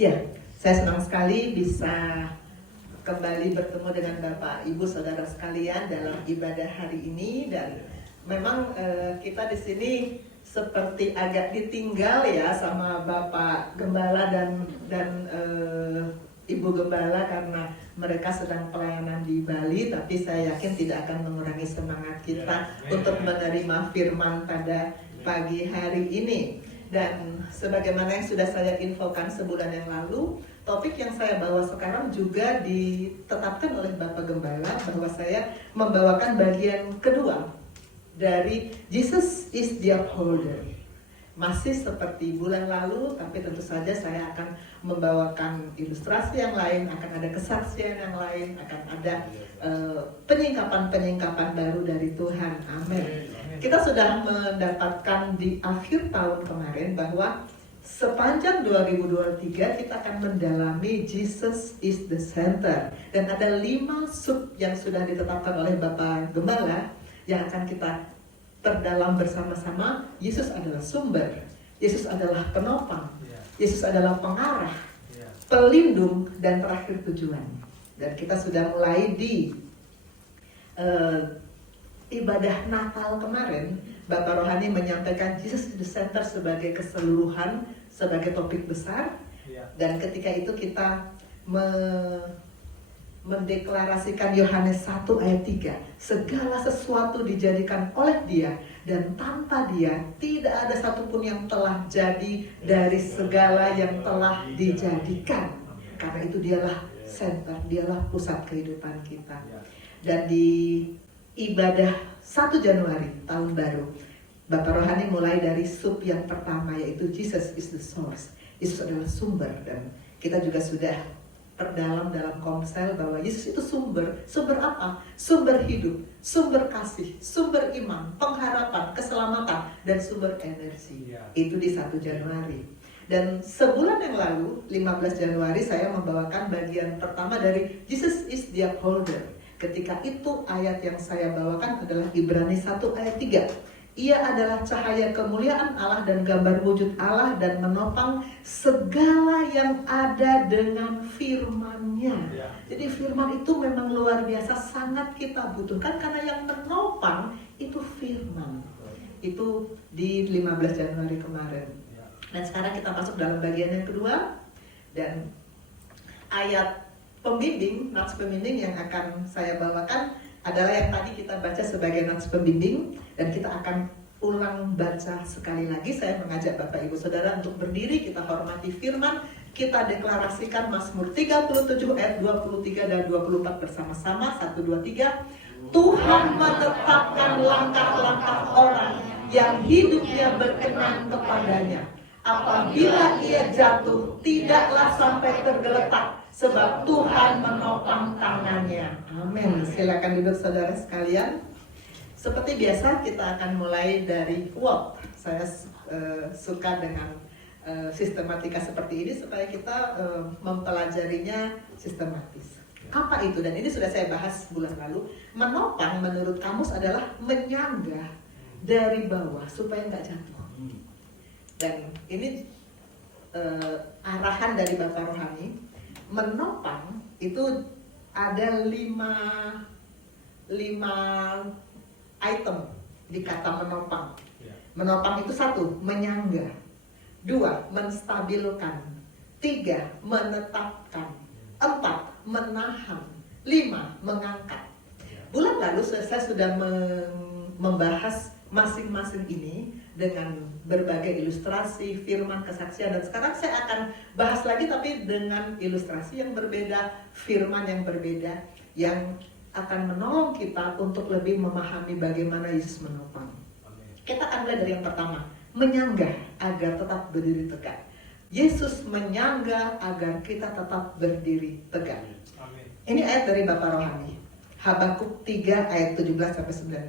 Ya, saya senang sekali bisa kembali bertemu dengan Bapak, Ibu, Saudara sekalian dalam ibadah hari ini. Dan memang kita di sini seperti agak ditinggal ya sama Bapak Gembala dan Ibu Gembala karena mereka sedang pelayanan di Bali. Tapi saya yakin tidak akan mengurangi semangat kita untuk menerima firman pada pagi hari ini. Dan sebagaimana yang sudah saya infokan sebulan yang lalu, topik yang saya bawa sekarang juga ditetapkan oleh Bapak Gembala bahwa saya membawakan bagian kedua dari Jesus is the Upholder. Masih seperti bulan lalu, tapi tentu saja saya akan membawakan ilustrasi yang lain, akan ada kesaksian yang lain, akan ada penyingkapan-penyingkapan baru dari Tuhan. Amin. Kita sudah mendapatkan di akhir tahun kemarin bahwa sepanjang 2023 kita akan mendalami Jesus is the Center. Dan ada 5 sub yang sudah ditetapkan oleh Bapak Gembala yang akan kita terdalam bersama-sama. Yesus adalah sumber, Yesus adalah penopang, Yesus adalah pengarah, pelindung, dan terakhir tujuan. Dan kita sudah mulai di ibadah Natal kemarin. Bapak Rohani menyampaikan Jesus is the Center sebagai keseluruhan, sebagai topik besar. Dan ketika itu kita mendeklarasikan Yohanes 1 ayat 3. Segala sesuatu dijadikan oleh Dia, dan tanpa Dia tidak ada satupun yang telah jadi dari segala yang telah dijadikan. Karena itu Dialah center, Dialah pusat kehidupan kita. Dan di ibadah 1 Januari tahun baru, Bapak Rohani mulai dari sub yang pertama, yaitu Jesus is the source. Yesus adalah sumber. Dan kita juga sudah terdalam dalam komsel bahwa Yesus itu sumber. Sumber apa? Sumber hidup, sumber kasih, sumber iman, pengharapan, keselamatan, dan sumber energi. Itu di 1 Januari. Dan sebulan yang lalu, 15 Januari, saya membawakan bagian pertama dari Jesus is the Upholder. Ketika itu ayat yang saya bawakan adalah Ibrani 1 ayat 3. Ia adalah cahaya kemuliaan Allah dan gambar wujud Allah, dan menopang segala yang ada dengan firman-Nya. Jadi firman itu memang luar biasa, sangat kita butuhkan karena yang menopang itu firman. Itu di 15 Januari kemarin. Dan sekarang kita masuk dalam bagian yang kedua. Dan ayat pembimbing, nats pembimbing yang akan saya bawakan adalah yang tadi kita baca sebagai nats pembimbing. Dan kita akan ulang baca sekali lagi. Saya mengajak Bapak Ibu Saudara untuk berdiri, kita hormati firman, kita deklarasikan Mazmur 37 ayat 23 dan 24 bersama-sama. 1, 2, 3. Tuhan menetapkan langkah-langkah orang yang hidupnya berkenan kepadanya. Apabila ia jatuh, tidaklah sampai tergeletak, sebab Tuhan menopang tangannya. Amin. Silakan duduk saudara sekalian. Seperti biasa kita akan mulai dari quote. Saya suka dengan sistematika seperti ini supaya kita mempelajarinya sistematis. Apa itu? Dan ini sudah saya bahas bulan lalu. Menopang menurut kamus adalah menyanggah dari bawah supaya nggak jatuh. Dan ini arahan dari Bapak Rohani. Menopang itu ada 5 item di kata menopang. Menopang itu 1, menyanggah. 2, menstabilkan. 3, menetapkan. 4, menahan. 5, mengangkat. Bulan lalu saya sudah membahas masing-masing ini dengan berbagai ilustrasi, firman, kesaksian. Dan sekarang saya akan bahas lagi tapi dengan ilustrasi yang berbeda, firman yang berbeda, yang akan menolong kita untuk lebih memahami bagaimana Yesus menopang. Kita akan mulai dari yang pertama, menyanggah agar tetap berdiri tegak. Yesus menyanggah agar kita tetap berdiri tegak. Ini ayat dari Bapak Rohani, Habakuk 3 ayat 17-19.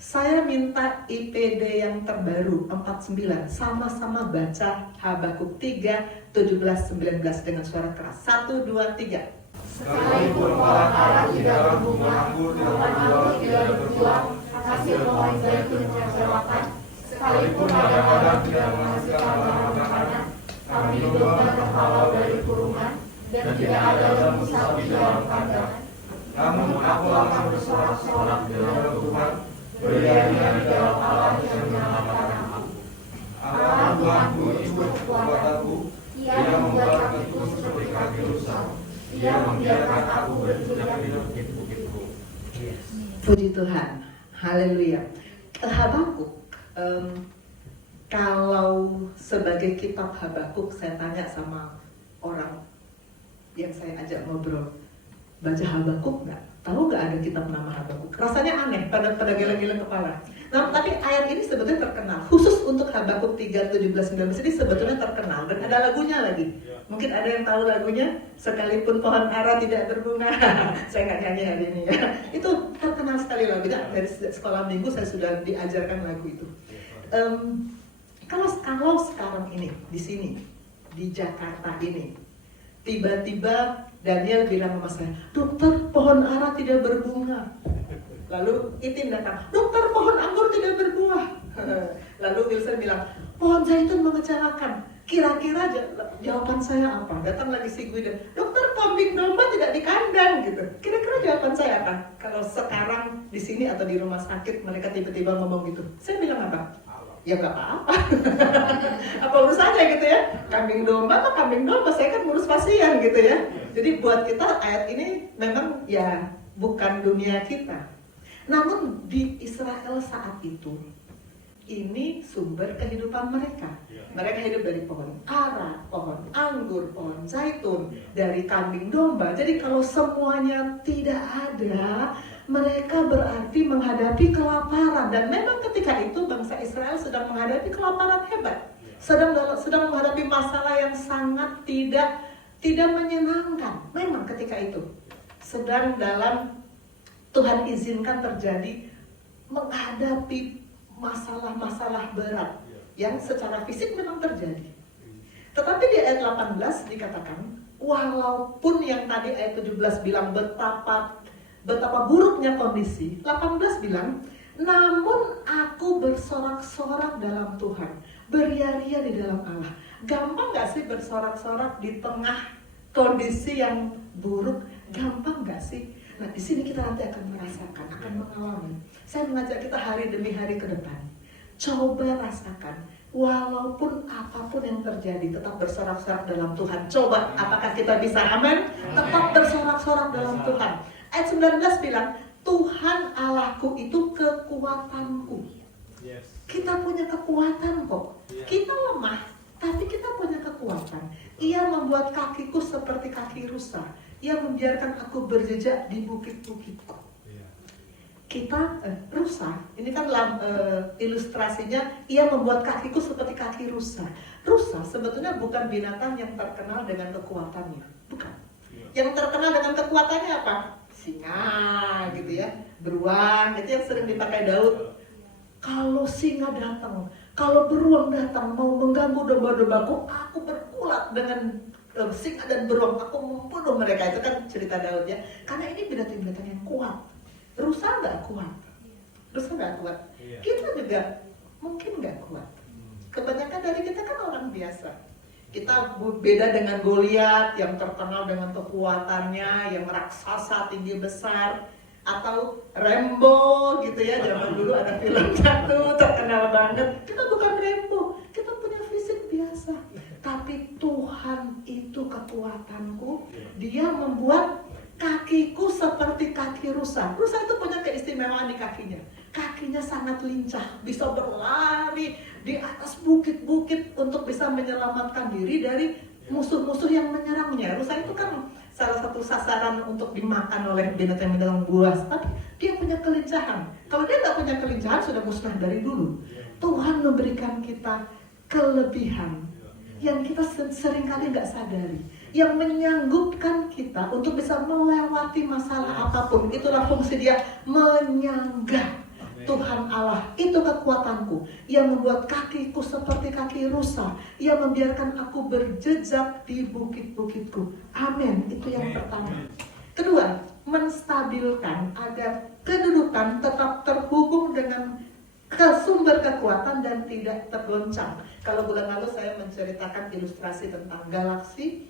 Saya minta IPD yang terbaru 49, sama-sama baca Habakuk 3 17-19 dengan suara keras. 1, 2, 3. Sekalipun pohon ara tidak berbunga, pohon anggur tidak berbuah, hasil pohon zaitun mengecewakan. Sekalipun ladang-ladang tidak menghasilkan bahan makanan, karena kami domba terhalau dari kurungan, dan tidak ada lembu sapi dalam kandang. Namun aku akan bersorak-sorak di dalam Tuhan, beriari di dalam Allah yang menyelamatkan aku. Allah Tuhanku itu kekuatanku, Ia membuat kakiku seperti kaki rusa. Ia membiarkan aku berjejak di bukit-bukitku. Puji Tuhan, haleluya. Habakuk, kalau sebagai kitab Habakuk, saya tanya sama orang yang saya ajak ngobrol, baca Habakuk nggak? Tahu nggak ada kitab nama Habakuk? Rasanya aneh, pada geleng-geleng kepala. Nah, tapi ayat ini sebetulnya terkenal, khusus untuk Habakuk 3, 17, 19 ini sebetulnya terkenal, dan ada lagunya lagi. Mungkin ada yang tahu lagunya, sekalipun pohon ara tidak berbunga. Saya nggak nyanyi hari ini ya. Itu terkenal sekali lagunya, dari sekolah minggu saya sudah diajarkan lagu itu. Kalau sekarang ini, di sini, di Jakarta ini, tiba-tiba Daniel bilang sama saya, dokter, pohon ara tidak berbunga. Lalu Itin datang, dokter, pohon anggur tidak berbuah. Lalu Wilson bilang, pohon zaitun mengecewakan. Kira-kira jawaban saya apa? Datang lagi si Guido, dokter, kambing domba tidak di kandang gitu. Kira-kira jawaban saya apa? Kalau sekarang di sini atau di rumah sakit mereka tiba-tiba ngomong gitu, saya bilang apa? Ya nggak apa-apa. Apa urusannya gitu ya? Kambing domba apa kambing domba? Saya kan ngurus pasien gitu ya. Jadi buat kita ayat ini memang ya bukan dunia kita. Namun di Israel saat itu, ini sumber kehidupan mereka. Mereka hidup dari pohon ara, pohon anggur, pohon zaitun, dari kambing domba. Jadi kalau semuanya tidak ada, mereka berarti menghadapi kelaparan. Dan memang ketika itu bangsa Israel sedang menghadapi kelaparan hebat. Sedang menghadapi masalah yang sangat tidak menyenangkan. Memang ketika itu sedang dalam, Tuhan izinkan terjadi menghadapi masalah-masalah berat yang secara fisik memang terjadi. Tetapi di ayat 18 dikatakan, walaupun yang tadi ayat 17 bilang betapa buruknya kondisi, 18 bilang, namun aku bersorak-sorak dalam Tuhan, beria-ria di dalam Allah. Gampang gak sih bersorak-sorak di tengah kondisi yang buruk? Gampang gak sih? Nah, di sini kita nanti akan merasakan, akan mengalami. Saya mengajak kita hari demi hari ke depan. Coba rasakan, walaupun apapun yang terjadi, tetap bersorak-sorak dalam Tuhan. Coba, apakah kita bisa? Amin? Tetap bersorak-sorak dalam Tuhan. Ayat 19 bilang, Tuhan Allahku itu kekuatanku. Kita punya kekuatan kok. Kita lemah, tapi kita punya kekuatan. Ia membuat kakiku seperti kaki rusa. Ia membiarkan aku berjejak di bukit-bukitku. Kita rusa, ini kan ilustrasinya, ia membuat kakiku seperti kaki rusa. Rusa sebetulnya bukan binatang yang terkenal dengan kekuatannya, bukan. Yang terkenal dengan kekuatannya apa? Singa, gitu ya, beruang, itu yang sering dipakai Daud. Kalau singa datang, kalau beruang datang mau mengganggu domba-dombaku, aku berkulat dengan singa dan beruang, aku membunuh mereka. Itu kan cerita Daud ya. Karena ini binatang-binatang yang kuat. Rusa nggak kuat. Kita juga mungkin nggak kuat. Kebanyakan dari kita kan orang biasa. Kita beda dengan Goliat yang terkenal dengan kekuatannya, yang raksasa tinggi besar, atau Rambo gitu ya. Zaman dulu ada filmnya tuh terkenal banget. Kita bukan Rambo, kita punya fisik biasa. Tapi Tuhan itu kekuatanku. Dia membuat kakiku seperti kaki rusa. Rusa itu punya keistimewaan di kakinya. Kakinya sangat lincah, bisa berlari di atas bukit-bukit untuk bisa menyelamatkan diri dari musuh-musuh yang menyerangnya. Rusa itu kan salah satu sasaran untuk dimakan oleh binatang-binatang buas. Tapi dia punya kelincahan. Kalau dia nggak punya kelincahan, sudah musnah dari dulu. Tuhan memberikan kita kelebihan yang kita seringkali nggak sadari, yang menyanggupkan kita untuk bisa melewati masalah apapun. Itulah fungsi dia, menyanggah. Tuhan Allah itu kekuatanku, yang membuat kakiku seperti kaki rusa, yang membiarkan aku berjejak di bukit-bukitku. Amin. Itu yang pertama. Kedua, menstabilkan agar kedudukan tetap terhubung dengan ke sumber kekuatan dan tidak tergoncang. Kalau bulan lalu saya menceritakan ilustrasi tentang galaksi,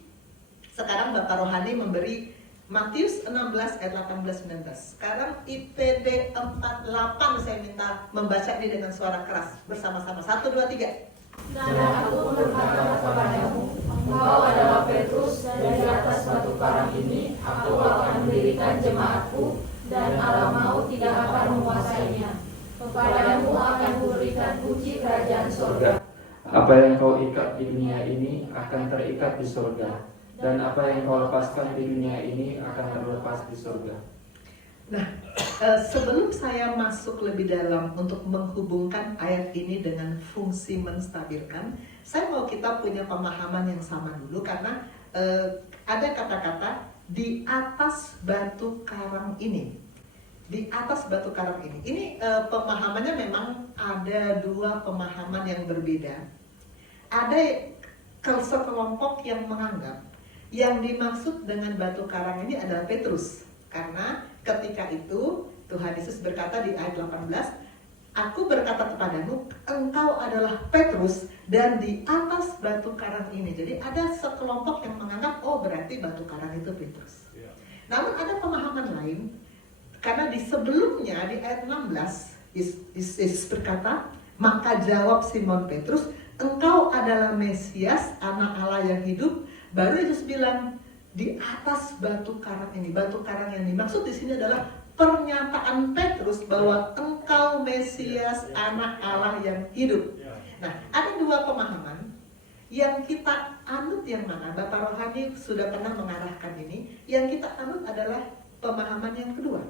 sekarang Bapak Rohani memberi Matius 16 ayat 18-19. Sekarang IPD 48 saya minta membaca ini dengan suara keras bersama-sama. 1, 2, 3. Dan aku berkata kepadamu, engkau adalah Petrus, dan di atas batu karang ini aku akan mendirikan jemaatku, dan alam maut tidak akan menguasainya. Kepadamu akan kuberikan kunci kerajaan surga. Apa yang kau ikat di dunia ini akan terikat di surga, dan apa yang kau lepaskan di dunia ini akan terlepas di surga. Nah, sebelum saya masuk lebih dalam untuk menghubungkan ayat ini dengan fungsi menstabilkan, saya mau kita punya pemahaman yang sama dulu, karena ada kata-kata di atas batu karang ini. Di atas batu karang ini. Ini pemahamannya memang ada dua pemahaman yang berbeda. Ada sekelompok yang menganggap yang dimaksud dengan batu karang ini adalah Petrus. Karena ketika itu Tuhan Yesus berkata di ayat 18, aku berkata kepadamu, engkau adalah Petrus, dan di atas batu karang ini. Jadi ada sekelompok yang menganggap, oh berarti batu karang itu Petrus. Namun ada pemahaman lain, karena di sebelumnya di ayat 16 Yesus berkata, maka jawab Simon Petrus, engkau adalah Mesias, anak Allah yang hidup. Baru Yesus bilang, di atas batu karang ini. Batu karang yang dimaksud di sini adalah pernyataan Petrus bahwa engkau Mesias, anak Allah yang hidup. Nah, ada dua pemahaman yang kita anut. Yang mana? Bapak Rohani sudah pernah mengarahkan ini. Yang kita anut adalah pemahaman yang kedua,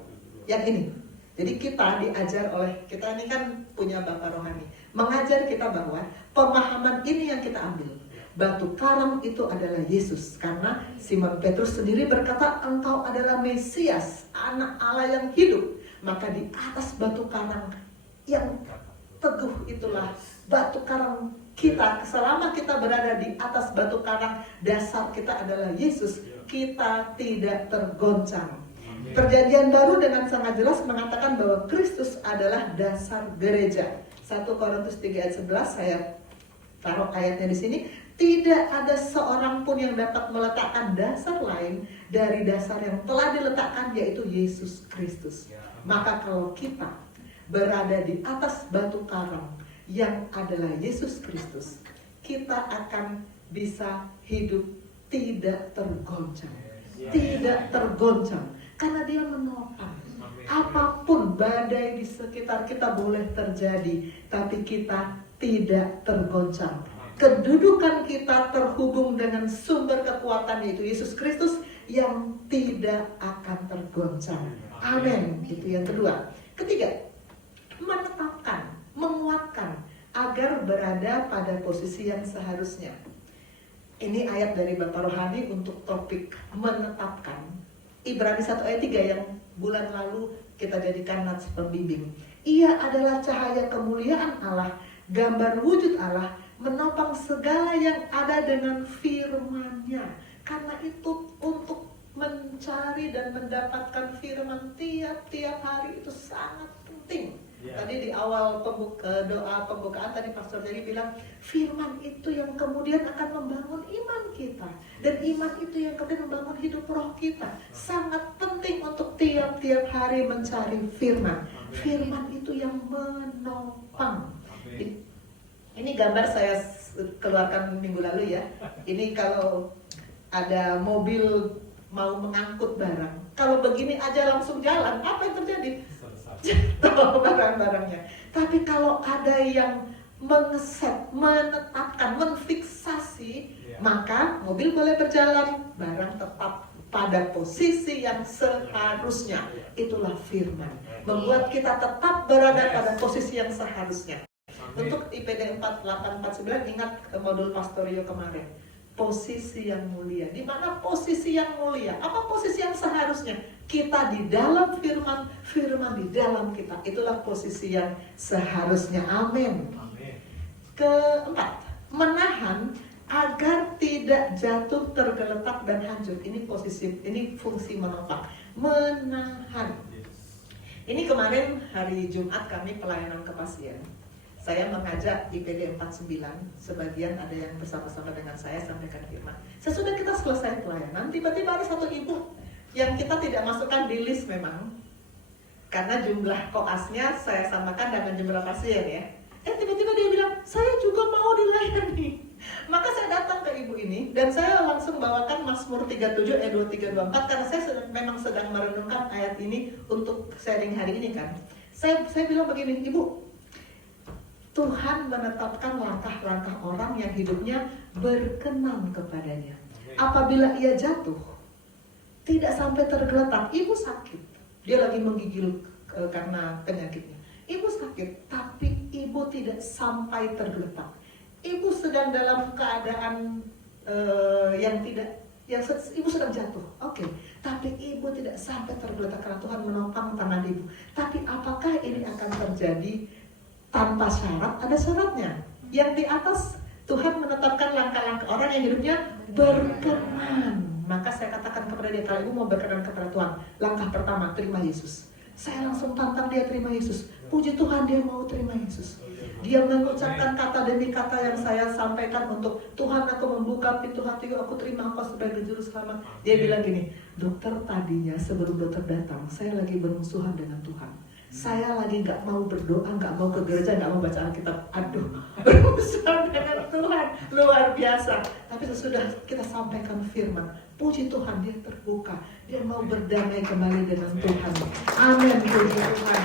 yang ini. Jadi kita diajar oleh, kita ini kan punya Bapak Rohani, mengajar kita bahwa pemahaman ini yang kita ambil. Batu karang itu adalah Yesus, karena Simon Petrus sendiri berkata, engkau adalah Mesias, anak Allah yang hidup. Maka di atas batu karang yang teguh itulah batu karang kita. Selama kita berada di atas batu karang, dasar kita adalah Yesus. Kita tidak tergoncang. Perjanjian baru dengan sangat jelas mengatakan bahwa Kristus adalah dasar gereja. 1 Korintus 3 ayat 11, saya taruh ayatnya di sini. Tidak ada seorang pun yang dapat meletakkan dasar lain dari dasar yang telah diletakkan, yaitu Yesus Kristus. Maka kalau kita berada di atas batu karang yang adalah Yesus Kristus, kita akan bisa hidup tidak tergoncang. Tidak tergoncang, karena dia menopang. Apapun badai di sekitar kita boleh terjadi, tapi kita tidak tergoncang. Kedudukan kita terhubung dengan sumber kekuatan, yaitu Yesus Kristus, yang tidak akan tergoncang. Amin. Itu yang kedua. Ketiga, menetapkan, menguatkan agar berada pada posisi yang seharusnya. Ini ayat dari Bapak Rohani untuk topik menetapkan. Ibrani 1 ayat 3 yang bulan lalu kita jadikan nats pembimbing. Ia adalah cahaya kemuliaan Allah, gambar wujud Allah, menopang segala yang ada dengan firman-Nya. Karena itu untuk mencari dan mendapatkan firman tiap-tiap hari itu sangat penting. Tadi di awal doa pembukaan tadi Pastor Jerry bilang, firman itu yang kemudian akan membangun iman kita, dan iman itu yang kemudian membangun hidup roh kita. Sangat penting untuk tiap-tiap hari mencari firman. Firman itu yang menopang. Ini gambar saya keluarkan minggu lalu ya. Ini kalau ada mobil mau mengangkut barang, kalau begini aja langsung jalan, apa yang terjadi? Jatuh barang-barangnya. Tapi kalau ada yang mengeset, menetapkan, menfiksasi, maka mobil boleh berjalan, barang tetap pada posisi yang seharusnya. Itulah firman, membuat kita tetap berada pada posisi yang seharusnya. Untuk IPD 4849, ingat modul Pastorio kemarin, posisi yang mulia. Di mana posisi yang mulia? Apa posisi yang seharusnya? Kita di dalam firman, firman di dalam kita. Itulah posisi yang seharusnya. Amin. Keempat, menahan agar tidak jatuh, tergeletak dan hancur. Ini posisi, ini fungsi menopang. Menahan. Ini kemarin hari Jumat kami pelayanan ke pasien. Saya mengajak IPD 49, sebagian ada yang bersama-sama dengan saya sampaikan firman. Sesudah kita selesai pelayanan, tiba-tiba ada satu ibu yang kita tidak masukkan di list memang. Karena jumlah koasnya saya samakan dengan jumlah pasien ya. Tiba-tiba dia bilang, saya juga mau dilayani. Maka saya datang ke ibu ini dan saya langsung bawakan Mazmur 37 ayat 23 24 karena saya memang sedang merenungkan ayat ini untuk sharing hari ini kan. Saya bilang begini, Ibu, Tuhan menetapkan langkah-langkah orang yang hidupnya berkenan kepadanya. Apabila ia jatuh, tidak sampai tergeletak. Ibu sakit, dia lagi menggigil karena penyakitnya. Ibu sakit, tapi ibu tidak sampai tergeletak. Ibu sedang dalam keadaan ibu sedang jatuh, oke. Tapi ibu tidak sampai tergeletak karena Tuhan menopang tangan ibu. Tapi apakah ini akan terjadi tanpa syarat? Ada syaratnya. Yang di atas Tuhan menetapkan langkah-langkah orang yang hidupnya berkenan. Maka saya katakan kepada dia, kalau ibu mau berkenan kepada Tuhan, langkah pertama, terima Yesus. Saya langsung tantang dia terima Yesus. Puji Tuhan, dia mau terima Yesus. Dia mengucapkan kata demi kata yang saya sampaikan untuk Tuhan, aku membuka pintu hatiku, aku terima Engkau sebagai juru selamat. Dia bilang gini, dokter, tadinya sebelum dokter datang, saya lagi bermusuhan dengan Tuhan. Saya lagi gak mau berdoa, gak mau ke gereja, gak mau baca Alkitab. Aduh, bermusuhan dengan Tuhan, luar biasa. Tapi sesudah kita sampaikan firman, puji Tuhan, dia terbuka. Dia mau berdamai kembali dengan Tuhan. Amin, puji Tuhan.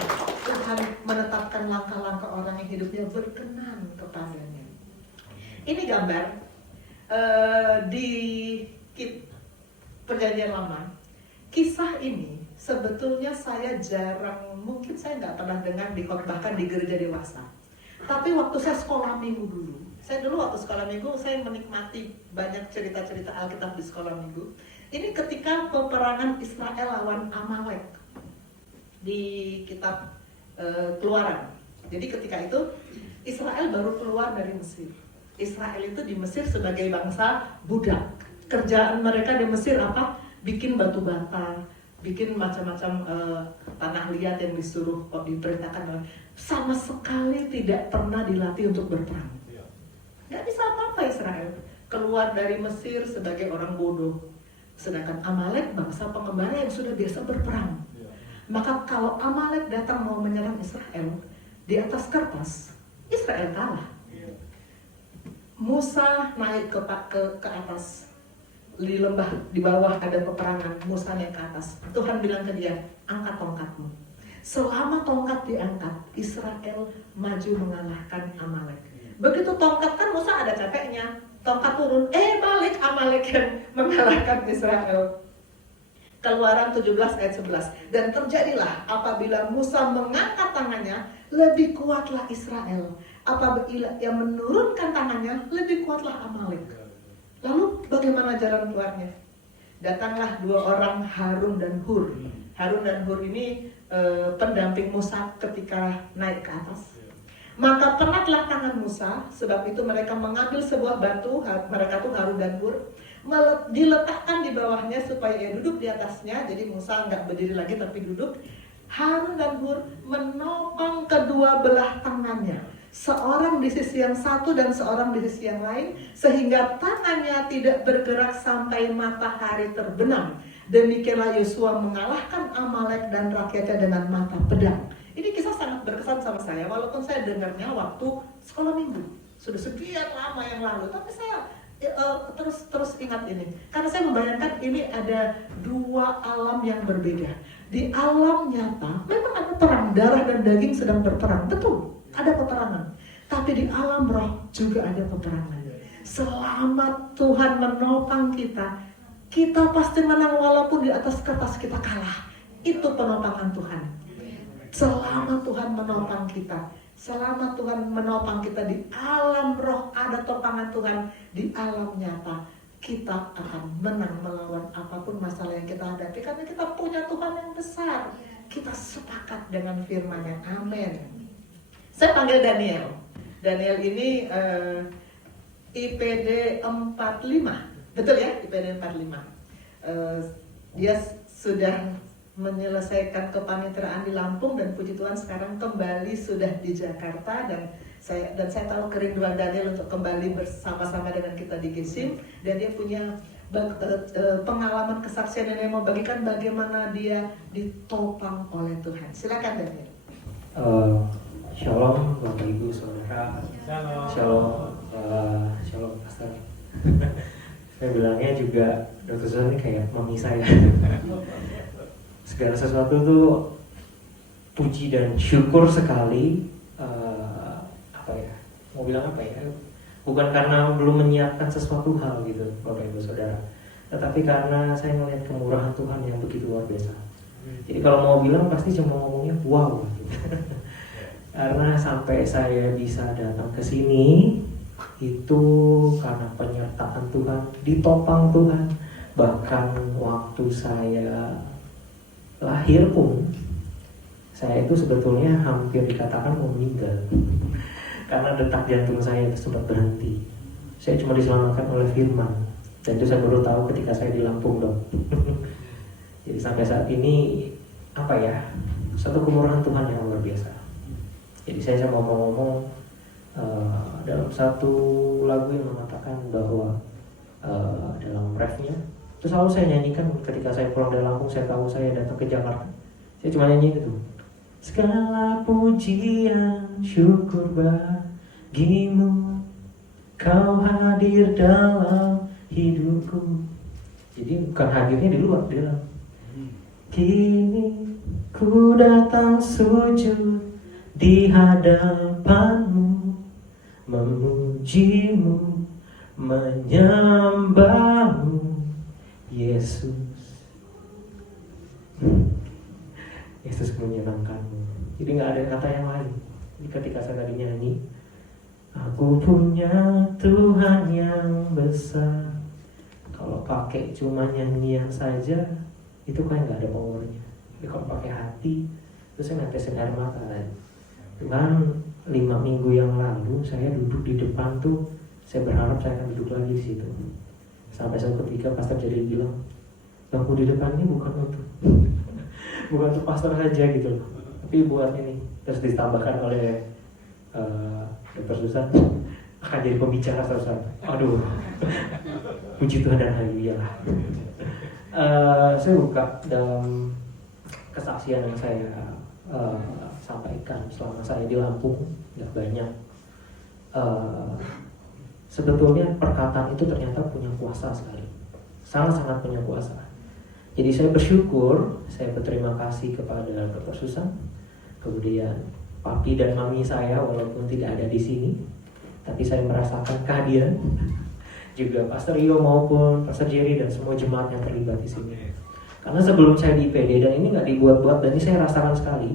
Tuhan menetapkan langkah-langkah orang yang hidupnya berkenan kepadanya. Ini gambar di Perjanjian Lama. Kisah ini sebetulnya saya mungkin saya nggak pernah dengar dikhotbahkan di gereja dewasa. Tapi waktu saya sekolah minggu dulu, waktu sekolah minggu saya menikmati banyak cerita-cerita Alkitab di sekolah minggu. Ini ketika peperangan Israel lawan Amalek di kitab Keluaran. Jadi ketika itu Israel baru keluar dari Mesir. Israel itu di Mesir sebagai bangsa budak. Kerjaan mereka di Mesir apa? Bikin batu bata, bikin macam-macam tanah liat yang diperintahkan. Sama sekali tidak pernah dilatih untuk berperang. Gak bisa apa-apa Israel. Keluar dari Mesir sebagai orang bodoh. Sedangkan Amalek bangsa pengembara yang sudah biasa berperang. Maka kalau Amalek datang mau menyerang Israel, di atas kertas, Israel kalah. Musa naik ke atas, di lembah di bawah ada peperangan, Musa naik ke atas. Tuhan bilang ke dia, angkat tongkatmu. Selama tongkat diangkat, Israel maju mengalahkan Amalek. Begitu tongkat kan Musa ada capeknya, tongkat turun, balik Amalek yang mengalahkan Israel. Keluaran 17 ayat 11. Dan terjadilah apabila Musa mengangkat tangannya, lebih kuatlah Israel. Apabila ia menurunkan tangannya, lebih kuatlah Amalek. Lalu bagaimana jalan keluarnya? Datanglah dua orang, Harun dan Hur. Harun dan Hur ini pendamping Musa ketika naik ke atas. Maka penatlah tangan Musa, sebab itu mereka mengambil sebuah batu, mereka tuh Harun dan Hur, diletakkan di bawahnya supaya ia duduk di atasnya. Jadi Musa nggak berdiri lagi tapi duduk. Harun dan Hur menopang kedua belah tangannya, seorang di sisi yang satu dan seorang di sisi yang lain, sehingga tangannya tidak bergerak sampai matahari terbenam. Demikianlah Yosua mengalahkan Amalek dan rakyatnya dengan mata pedang. Ini kisah sangat berkesan sama saya, walaupun saya dengarnya waktu sekolah minggu, sudah sekian lama yang lalu. Tapi saya terus ingat ini, karena saya membayangkan ini ada dua alam yang berbeda. Di alam nyata memang ada perang, darah dan daging sedang berperang, betul, ada peperangan. Tapi di alam roh juga ada peperangan. Selama Tuhan menopang kita, kita pasti menang walaupun di atas kertas kita kalah. Itu penopangan Tuhan. Selama Tuhan menopang kita, selama Tuhan menopang kita di alam roh, ada topangan Tuhan. Di alam nyata kita akan menang melawan apapun masalah yang kita hadapi, karena kita punya Tuhan yang besar. Kita sepakat dengan firman-Nya. Amin. Saya panggil Daniel. Daniel ini IPD 45. Betul ya? IPD 45. Dia sudah menyelesaikan kepaniteraan di Lampung, dan puji Tuhan sekarang kembali sudah di Jakarta, dan saya tahu kerinduan Daniel untuk kembali bersama-sama dengan kita di Gesim, dan dia punya pengalaman kesaksian yang mau bagikan bagaimana dia ditopang oleh Tuhan. Silakan Daniel. Shalom Bapak Ibu Saudara. Shalom. Shalom Pastor. Saya bilangnya juga Dr. Susan ini kayak mami saya. Segala sesuatu tuh puji dan syukur sekali. Mau bilang apa ya? Bukan karena belum menyiapkan sesuatu hal gitu, Bapak Ibu Saudara, tetapi karena saya melihat kemurahan Tuhan yang begitu luar biasa. Jadi kalau mau bilang pasti cuma ngomongnya wow gitu. Karena sampai saya bisa datang ke sini itu karena penyertaan Tuhan, ditopang Tuhan. Bahkan waktu saya lahir pun saya itu sebetulnya hampir dikatakan mau meninggal. Karena detak jantung saya sempat berhenti. Saya cuma diselamatkan oleh firman. Dan itu saya baru tahu ketika saya di Lampung dong. Jadi sampai saat ini apa ya, satu kemurahan Tuhan yang luar biasa. Jadi saya mau ngomong dalam satu lagu yang mengatakan bahwa dalam refnya itu selalu saya nyanyikan ketika saya pulang dari Lampung. Saya tahu saya datang ke Jakarta, saya cuma nyanyi itu. Segala pujian syukur bagimu, kau hadir dalam hidupku. Jadi bukan hadirnya di luar, di dalam. Kini ku datang sujud di hadapanmu, memujimu, menyembahmu, Yesus. Yesus menyenangkanmu. Jadi nggak ada kata yang lain. Jadi ketika saya tadi nyanyi, aku punya Tuhan yang besar. Kalau pakai cuma nyanyian saja, itu kayak nggak ada powernya. Tapi kalau pakai hati, terus saya netesin air mata. Tuhan, 5 minggu yang lalu saya duduk di depan tuh, saya berharap saya akan duduk lagi di situ. Sampai suatu ketika pastor jadi bilang, bangku di depan ini bukan untuk pastor saja gitu loh, tapi buat ini. Terus ditambahkan oleh Dr. Susan akan jadi pembicara Susan. Aduh, puji Tuhan dan haleluya lah. Saya buka dalam kesaksian yang saya sampaikan selama saya di Lampung, nggak banyak. Sebetulnya perkataan itu ternyata punya kuasa sekali, sangat-sangat punya kuasa. Jadi saya bersyukur, saya berterima kasih kepada Dr. Susan, kemudian papi dan mami saya walaupun tidak ada di sini, tapi saya merasakan kehadiran. Juga Pastor Rio maupun Pastor Jerry dan semua jemaat yang terlibat di sini. Karena sebelum saya di IPD, dan ini nggak dibuat-buat, dan ini saya rasakan sekali.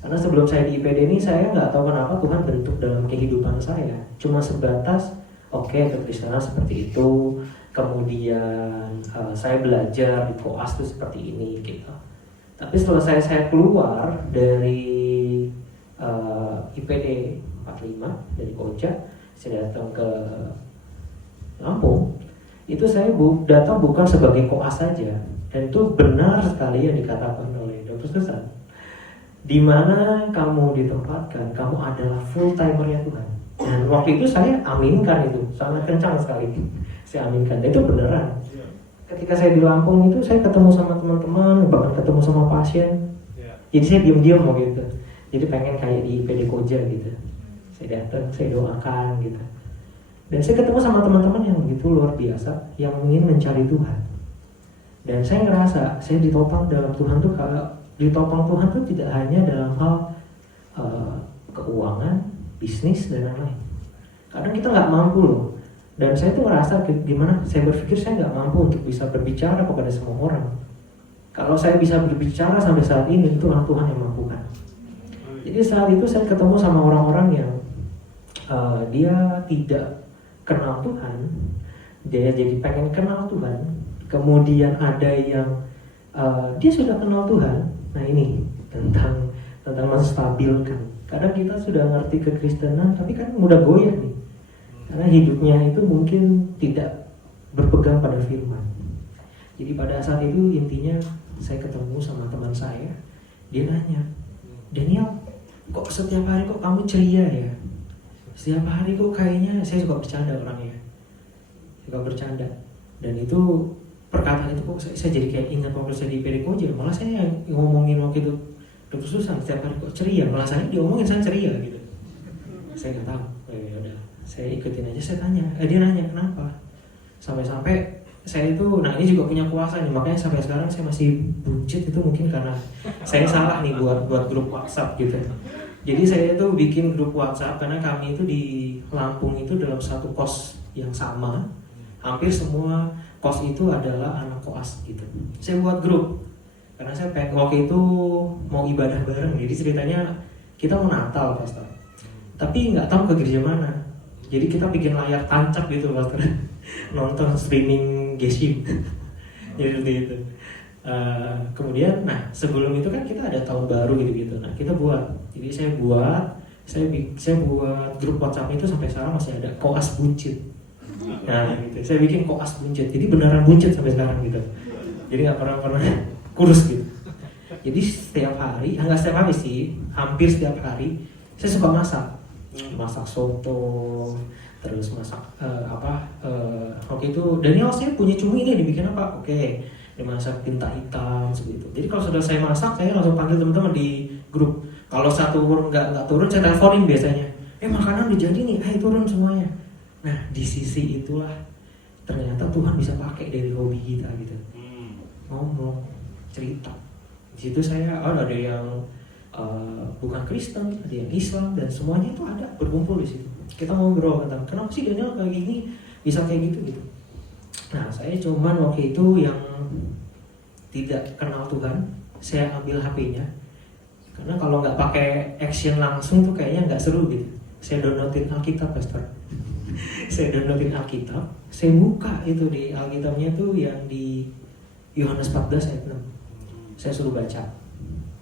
Karena sebelum saya di IPD ini saya nggak tahu kenapa Tuhan bentuk dalam kehidupan saya. Cuma sebatas, oke, kekristenan seperti itu. Kemudian saya belajar di koas itu seperti ini gitu. Tapi setelah saya keluar dari IPD 45 dari Koja, saya datang ke Lampung. Itu saya datang bukan sebagai koas saja, dan itu benar sekali yang dikatakan oleh Dr. Susan. Di mana kamu ditempatkan, kamu adalah full timernya Tuhan. Dan waktu itu saya aminkan itu, sangat kencang sekali. Saya aminkan, dan itu beneran. Ketika saya di Lampung itu saya ketemu sama teman-teman, bahkan ketemu sama pasien. Jadi saya diam-diam mau gitu. Jadi pengen kayak di IPD Koja gitu. Saya datang, saya doakan gitu. Dan saya ketemu sama teman-teman yang begitu luar biasa, yang ingin mencari Tuhan. Dan saya ngerasa saya ditopang dalam Tuhan tuh, kalau ditopang Tuhan tuh tidak hanya dalam hal keuangan, bisnis dan lain-lain. Kadang kita nggak mampu loh. Dan saya tuh ngerasa gimana, saya berpikir saya nggak mampu untuk bisa berbicara kepada semua orang. Kalau saya bisa berbicara sampai saat ini, itu orang Tuhan yang mampukan. Jadi saat itu saya ketemu sama orang-orang yang dia tidak kenal Tuhan, dia jadi pengen kenal Tuhan. Kemudian ada yang dia sudah kenal Tuhan. Nah ini tentang menstabilkan. Kadang kita sudah ngerti kekristenan, tapi kan mudah goyah nih. Karena hidupnya itu mungkin tidak berpegang pada firman. Jadi pada saat itu intinya saya ketemu sama teman saya, dia nanya, Daniel, kok setiap hari kok kamu ceria ya? Setiap hari kok kayaknya, saya suka bercanda orangnya, suka bercanda. Dan itu perkataan itu kok saya jadi kayak ingat waktu saya di Perikoja. Malah saya yang ngomongin waktu itu Dr. Susan, setiap hari kok ceria, malah saya diomongin saya ceria gitu. Saya nggak tahu, ya udah, saya ikutin aja. Saya tanya, dia nanya kenapa? Sampai-sampai saya itu, nah ini juga punya kuasa nih, makanya sampai sekarang saya masih buncit itu mungkin karena saya salah nih buat grup WhatsApp gitu. Jadi saya itu bikin grup WhatsApp karena kami itu di Lampung itu dalam satu kos yang sama, hampir semua kos itu adalah anak koas gitu. Saya buat grup karena saya pengen waktu itu mau ibadah bareng. Jadi ceritanya kita mau Natal, Pastor, tapi nggak tahu ke gereja mana. Jadi kita bikin layar tancap gitu, Pastor. Nonton streaming Geshim. Jadi seperti itu. Kemudian, nah sebelum itu kan kita ada tahun baru gitu-gitu. Nah kita buat. Jadi saya buat grup WhatsApp itu sampai sekarang masih ada koas buncit. Nah gitu. Saya bikin koas buncit. Jadi beneran buncit sampai sekarang gitu. Jadi nggak pernah kurus gitu. Jadi setiap hari, nggak setiap hari sih, hampir setiap hari saya suka masak soto, terus masak waktu itu Daniel, saya punya cumi ini, dibikin apa? Oke, dimasak tinta hitam seperti itu. Jadi kalau sudah saya masak, saya langsung panggil teman-teman di grup. Kalau satu turun nggak turun, saya teleponin biasanya. Makanan udah jadi nih, ayo turun semuanya. Nah di sisi itulah ternyata Tuhan bisa pakai dari hobi kita gitu, ngomong, cerita. Di situ saya ada yang bukan Kristen, ada yang Islam, dan semuanya itu ada berkumpul di situ. Kita ngobrol tentang kenapa sih Daniel kayak gini bisa kayak gitu. Nah saya cuman waktu itu yang tidak kenal Tuhan, saya ambil HP-nya karena kalau nggak pakai action langsung tuh kayaknya nggak seru gitu. Saya downloadin Alkitab, Pastor. Saya downloadin Alkitab, saya buka itu di Alkitabnya tuh yang di Yohanes 14 ayat 6. Saya suruh baca.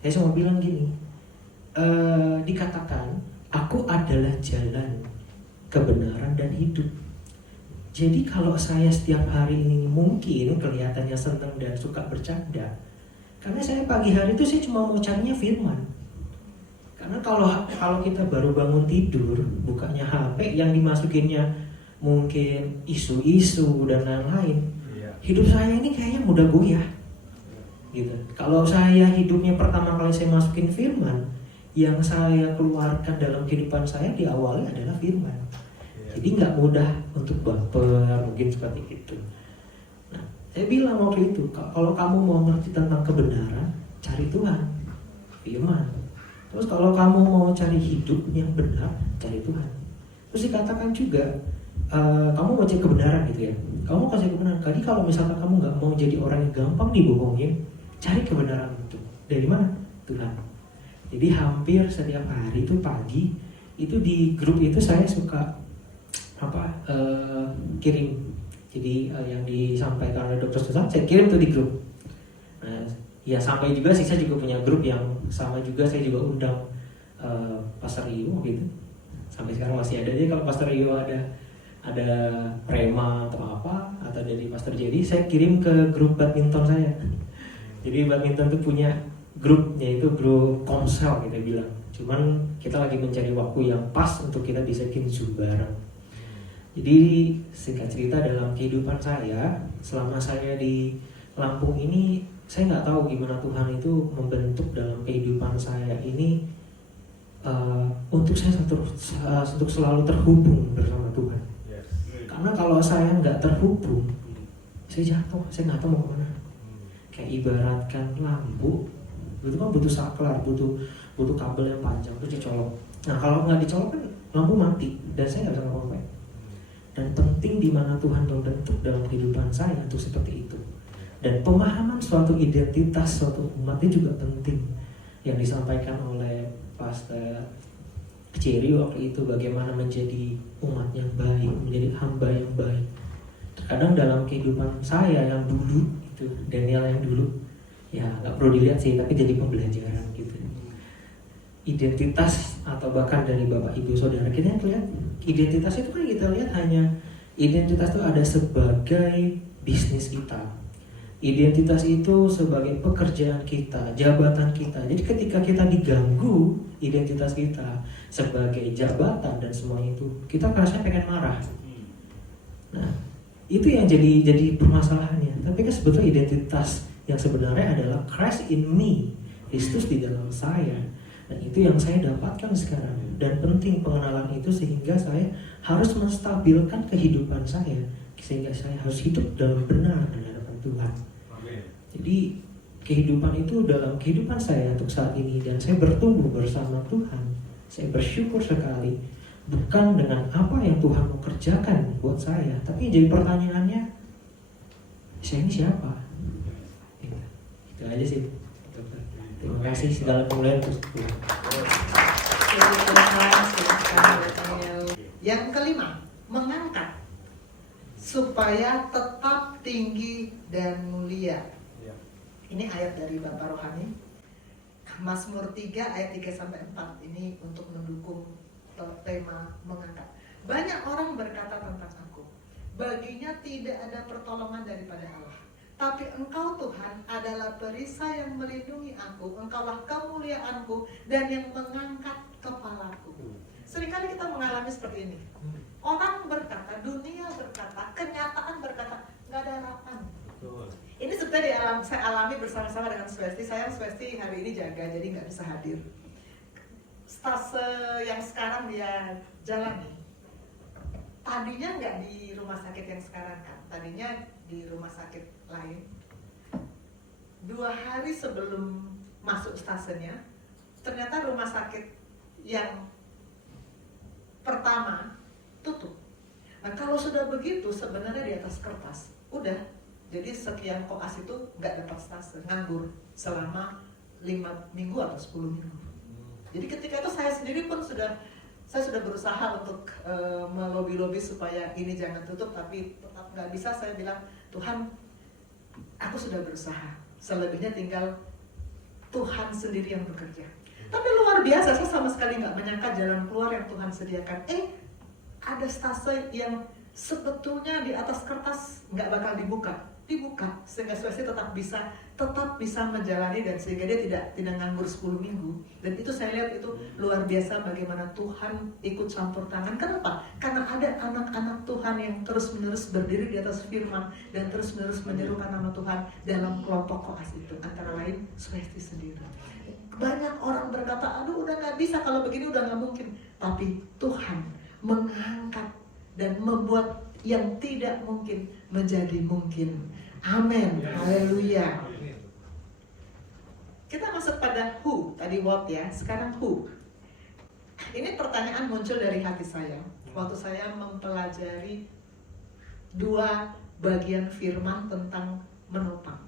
Saya cuma bilang gini, dikatakan, aku adalah jalan, kebenaran dan hidup. Jadi kalau saya setiap hari ini mungkin kelihatannya senang dan suka bercanda, karena saya pagi hari itu saya cuma mau carinya firman. Karena kalau kita baru bangun tidur, bukanya HP yang dimasukinnya mungkin isu-isu dan lain-lain, hidup saya ini kayaknya mudah goyah gitu. Kalau saya hidupnya pertama kali saya masukin firman, yang saya keluarkan dalam kehidupan saya diawali adalah firman. Jadi nggak mudah untuk baper, mungkin seperti itu. Nah, saya bilang waktu itu, kalau kamu mau ngerti tentang kebenaran, cari Tuhan, firman. Terus kalau kamu mau cari hidup yang benar, cari Tuhan. Terus dikatakan juga, kamu mau cari kebenaran gitu ya. Kamu mau cari kebenaran. Jadi kalau misalkan kamu nggak mau jadi orang yang gampang dibohongin, cari kebenaran itu. Dari mana? Tuhan. Jadi hampir setiap hari itu pagi, itu di grup itu saya suka kirim. Jadi yang disampaikan oleh Dr. Susan, saya kirim tuh di grup. Nah, ya sampai juga sih saya juga punya grup yang sama juga, saya juga undang Pastor Rio gitu. Sampai sekarang masih ada. Jadi kalau Pastor Rio ada prema atau apa, atau dari Pastor Jerry, saya kirim ke grup badminton saya. Jadi badminton tuh punya grup, yaitu grup komsel kita bilang. Cuman kita lagi mencari waktu yang pas untuk kita bisa bikin Zoom bareng. Jadi singkat cerita, dalam kehidupan saya selama saya di Lampung ini, saya nggak tahu gimana Tuhan itu membentuk dalam kehidupan saya ini untuk saya untuk selalu terhubung bersama Tuhan. Karena kalau saya nggak terhubung, saya jatuh, saya nggak tahu mau kemana. Kayak ibaratkan lampu, itu kan butuh saklar, butuh kabel yang panjang, terus dicolok. Nah kalau nggak dicolok kan lampu mati, dan saya nggak bisa ngapa-ngapain. Dan penting di mana Tuhan membentuk dalam kehidupan saya untuk seperti itu. Dan pemahaman suatu identitas suatu umat itu juga penting, yang disampaikan oleh Pastor Jerry waktu itu, bagaimana menjadi umat yang baik, menjadi hamba yang baik. Terkadang dalam kehidupan saya yang dulu itu, Daniel yang dulu, ya nggak perlu dilihat sih, tapi jadi pembelajaran gitu. Identitas atau bahkan dari Bapak Ibu Saudara kita lihat, identitas itu kan kita lihat hanya identitas itu ada sebagai bisnis kita, Identitas itu sebagai pekerjaan kita, jabatan kita. Jadi ketika kita diganggu identitas kita sebagai jabatan dan semua itu, kita rasanya pengen marah. Nah, itu yang jadi permasalahannya. Tapi kan sebetulnya identitas yang sebenarnya adalah Christ in me, Kristus di dalam saya. Dan itu yang saya dapatkan sekarang. Dan penting pengenalan itu sehingga saya harus menstabilkan kehidupan saya, sehingga saya harus hidup dalam benar di hadapan Tuhan. Jadi kehidupan itu dalam kehidupan saya untuk saat ini, dan saya bertumbuh bersama Tuhan. Saya bersyukur sekali, bukan dengan apa yang Tuhan mau kerjakan buat saya, tapi jadi pertanyaannya, saya ini siapa? Itu aja sih. Terima kasih, segala kemuliaan untuk Tuhan. Yang kelima, mengangkat supaya tetap tinggi dan mulia. Ini ayat dari Bapak Rohani, Mazmur 3 ayat 3-4. Ini untuk mendukung tema mengangkat. Banyak orang berkata tentang aku, baginya tidak ada pertolongan daripada Allah. Tapi Engkau Tuhan adalah perisai yang melindungi aku. Engkaulah kemuliaanku dan yang mengangkat kepalaku. Seringkali kita mengalami seperti ini. Orang berkata, dunia berkata, kenyataan berkata, nggak ada harapan. Ini sebenarnya saya alami bersama-sama dengan Swesti. Sayang Swesti hari ini jaga, jadi nggak bisa hadir. Stase yang sekarang dia jalani, tadinya nggak di rumah sakit yang sekarang kan, tadinya di rumah sakit lain. 2 hari sebelum masuk stasenya, ternyata rumah sakit yang pertama tutup. Nah kalau sudah begitu sebenarnya di atas kertas udah, jadi sekian koas itu nggak dapat stase, nganggur selama 5 minggu atau 10 minggu. Jadi ketika itu saya sendiri pun sudah berusaha untuk melobi-lobi supaya ini jangan tutup, tapi tetap nggak bisa. Saya bilang, Tuhan, aku sudah berusaha, selebihnya tinggal Tuhan sendiri yang bekerja. Tapi luar biasa, saya sama sekali nggak menyangka jalan keluar yang Tuhan sediakan. Ada stase yang sebetulnya di atas kertas nggak bakal dibuka sehingga Swesti tetap bisa menjalani, dan sehingga dia tidak nganggur 10 minggu. Dan itu saya lihat itu luar biasa bagaimana Tuhan ikut campur tangan. Kenapa? Karena ada anak-anak Tuhan yang terus-menerus berdiri di atas firman dan terus-menerus menyerukan nama Tuhan dalam kelompok koas itu, antara lain Swesti sendiri. Banyak orang berkata, aduh udah nggak bisa, kalau begini udah nggak mungkin. Tapi Tuhan mengangkat dan membuat yang tidak mungkin menjadi mungkin. Amin. Haleluya. Kita masuk pada who, tadi what ya, sekarang who. Ini pertanyaan muncul dari hati saya waktu saya mempelajari 2 bagian firman tentang menopang.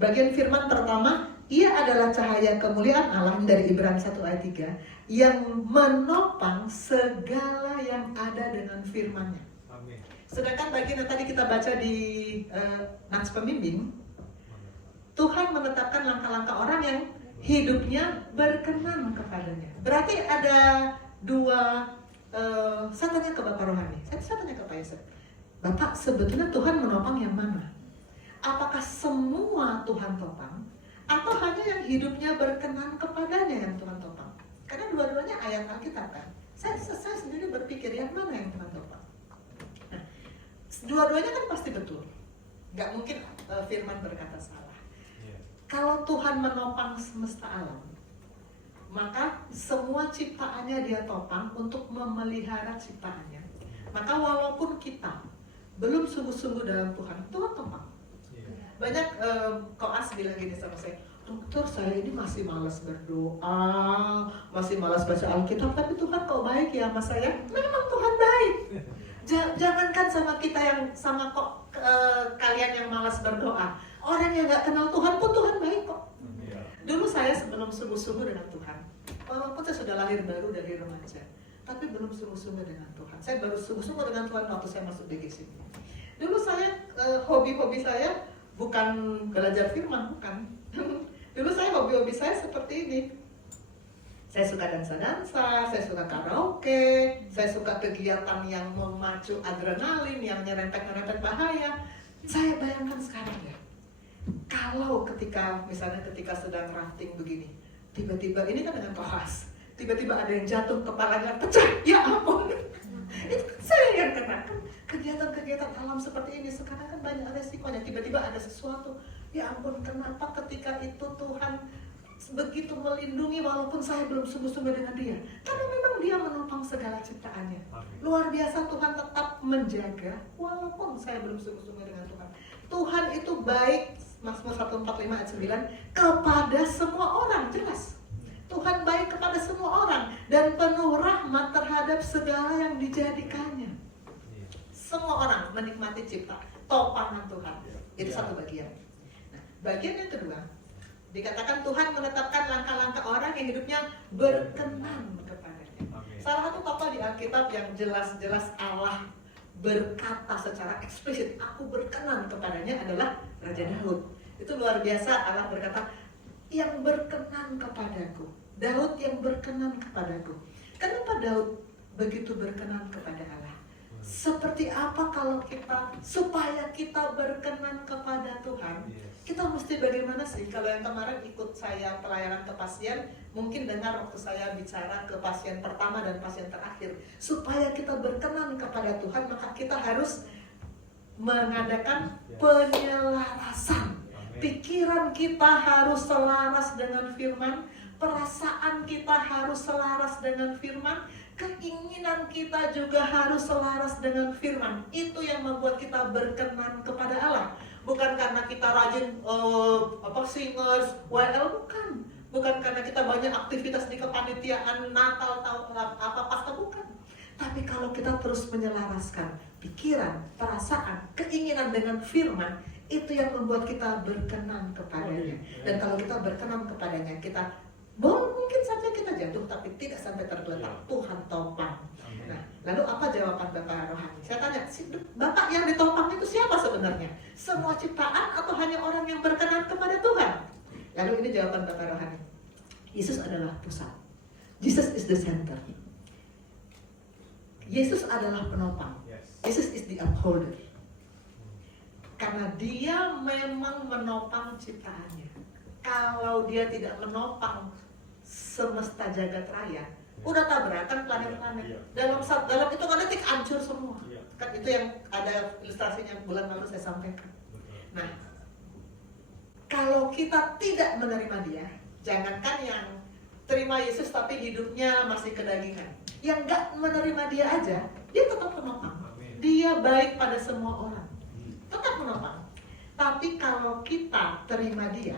Bagian firman pertama, ia adalah cahaya kemuliaan Allah dari Ibrani 1 ayat 3 yang menopang segala yang ada dengan firman-Nya. Sedangkan bagian yang tadi kita baca di Nats Pembimbing, Tuhan menetapkan langkah-langkah orang yang hidupnya berkenan kepadanya. Berarti ada 2, saya tanya ke Bapak Rohani, saya tanya ke Pak Yosef, Bapak sebetulnya Tuhan menopang yang mana? Apakah semua Tuhan topang? Atau hanya yang hidupnya berkenan kepadanya yang Tuhan topang? Karena dua-duanya ayat Alkitab kan. Saya sendiri berpikir yang mana yang Tuhan topang. Nah, dua-duanya kan pasti betul. Gak mungkin firman berkata salah. Kalau Tuhan menopang semesta alam, maka semua ciptaannya dia topang untuk memelihara ciptaannya. Maka walaupun kita belum sungguh-sungguh dalam Tuhan, Tuhan topang. Banyak koas bilang gini sama saya, dokter saya ini masih malas berdoa, masih malas baca Alkitab, tapi Tuhan kok baik ya sama saya? Memang Tuhan baik. Jangankan sama kita yang sama kalian yang malas berdoa, orang yang nggak kenal Tuhan pun Tuhan baik kok. Dulu saya sebelum sungguh-sungguh dengan Tuhan, walaupun saya sudah lahir baru dari remaja, tapi belum sungguh-sungguh dengan Tuhan. Saya baru sungguh-sungguh dengan Tuhan waktu saya masuk DGC. Dulu saya hobi-hobi saya bukan belajar firman, bukan. Dulu saya hobi-hobi saya seperti ini. Saya suka dansa-dansa, saya suka karaoke, saya suka kegiatan yang memacu adrenalin, yang nyerempet-nyerempet bahaya. Saya bayangkan sekarang ya, kalau misalnya ketika sedang rafting begini, tiba-tiba ini kan dengan kelas, tiba-tiba ada yang jatuh, kepalanya pecah, ya ampun. Itu kan saya yang kena. Kan kegiatan-kegiatan alam seperti ini sekarang kan banyak resikonya. Tiba-tiba ada sesuatu, ya ampun, kenapa ketika itu Tuhan begitu melindungi walaupun saya belum sungguh-sungguh dengan Dia? Karena memang Dia menopang segala ciptaannya. Luar biasa, Tuhan tetap menjaga walaupun saya belum sungguh-sungguh dengan Tuhan. Tuhan itu baik, Mazmur 145 ayat 9, kepada semua orang, jelas. Tuhan baik kepada semua orang dan penuh rahmat terhadap segala yang dijadikannya. Semua orang menikmati cipta, topangan Tuhan. Itu satu bagian. Nah, bagian yang kedua, dikatakan Tuhan menetapkan langkah-langkah orang yang hidupnya berkenan kepadanya. Salah satu tokoh di Alkitab yang jelas-jelas Allah berkata secara eksplisit, aku berkenan kepadanya adalah Raja Daud. Itu luar biasa, Allah berkata, yang berkenan kepadaku. Daud yang berkenan kepadaku. Kenapa Daud begitu berkenan kepada Allah? Seperti apa kalau supaya kita berkenan kepada Tuhan, kita mesti bagaimana sih? Kalau yang kemarin ikut saya pelayanan ke pasien, mungkin dengar waktu saya bicara ke pasien pertama dan pasien terakhir. Supaya kita berkenan kepada Tuhan, maka kita harus mengadakan penyelarasan. Pikiran kita harus selaras dengan firman, perasaan kita harus selaras dengan firman, keinginan kita juga harus selaras dengan firman. Itu yang membuat kita berkenan kepada Allah. Bukan karena kita rajin singers, WL, bukan. Bukan karena kita banyak aktivitas di kepanitiaan Natal atau apa bukan. Tapi kalau kita terus menyelaraskan pikiran, perasaan, keinginan dengan firman, itu yang membuat kita berkenan kepadanya. Dan kalau kita berkenan kepadanya, kita mungkin saja kita jatuh, tapi tidak sampai tergeletak. Tuhan topang. Nah, lalu apa jawaban Bapak Rohani? Saya tanya, Bapak yang ditopang itu siapa sebenarnya? Semua ciptaan atau hanya orang yang berkenan kepada Tuhan? Lalu ini jawaban Bapak Rohani. Yesus adalah pusat. Jesus is the center. Yesus adalah penopang. Yesus is the upholder. Karena Dia memang menopang ciptaannya. Kalau Dia tidak menopang semesta jagat raya, udah tabrakan planet-planet. Dalam hitungan detik hancur semua. Kan itu yang ada ilustrasinya bulan lalu saya sampaikan. Nah, kalau kita tidak menerima Dia, jangankan yang terima Yesus tapi hidupnya masih kedagingan, yang nggak menerima Dia aja, Dia tetap menopang. Dia baik pada semua orang, tetap menopang. Tapi kalau kita terima Dia,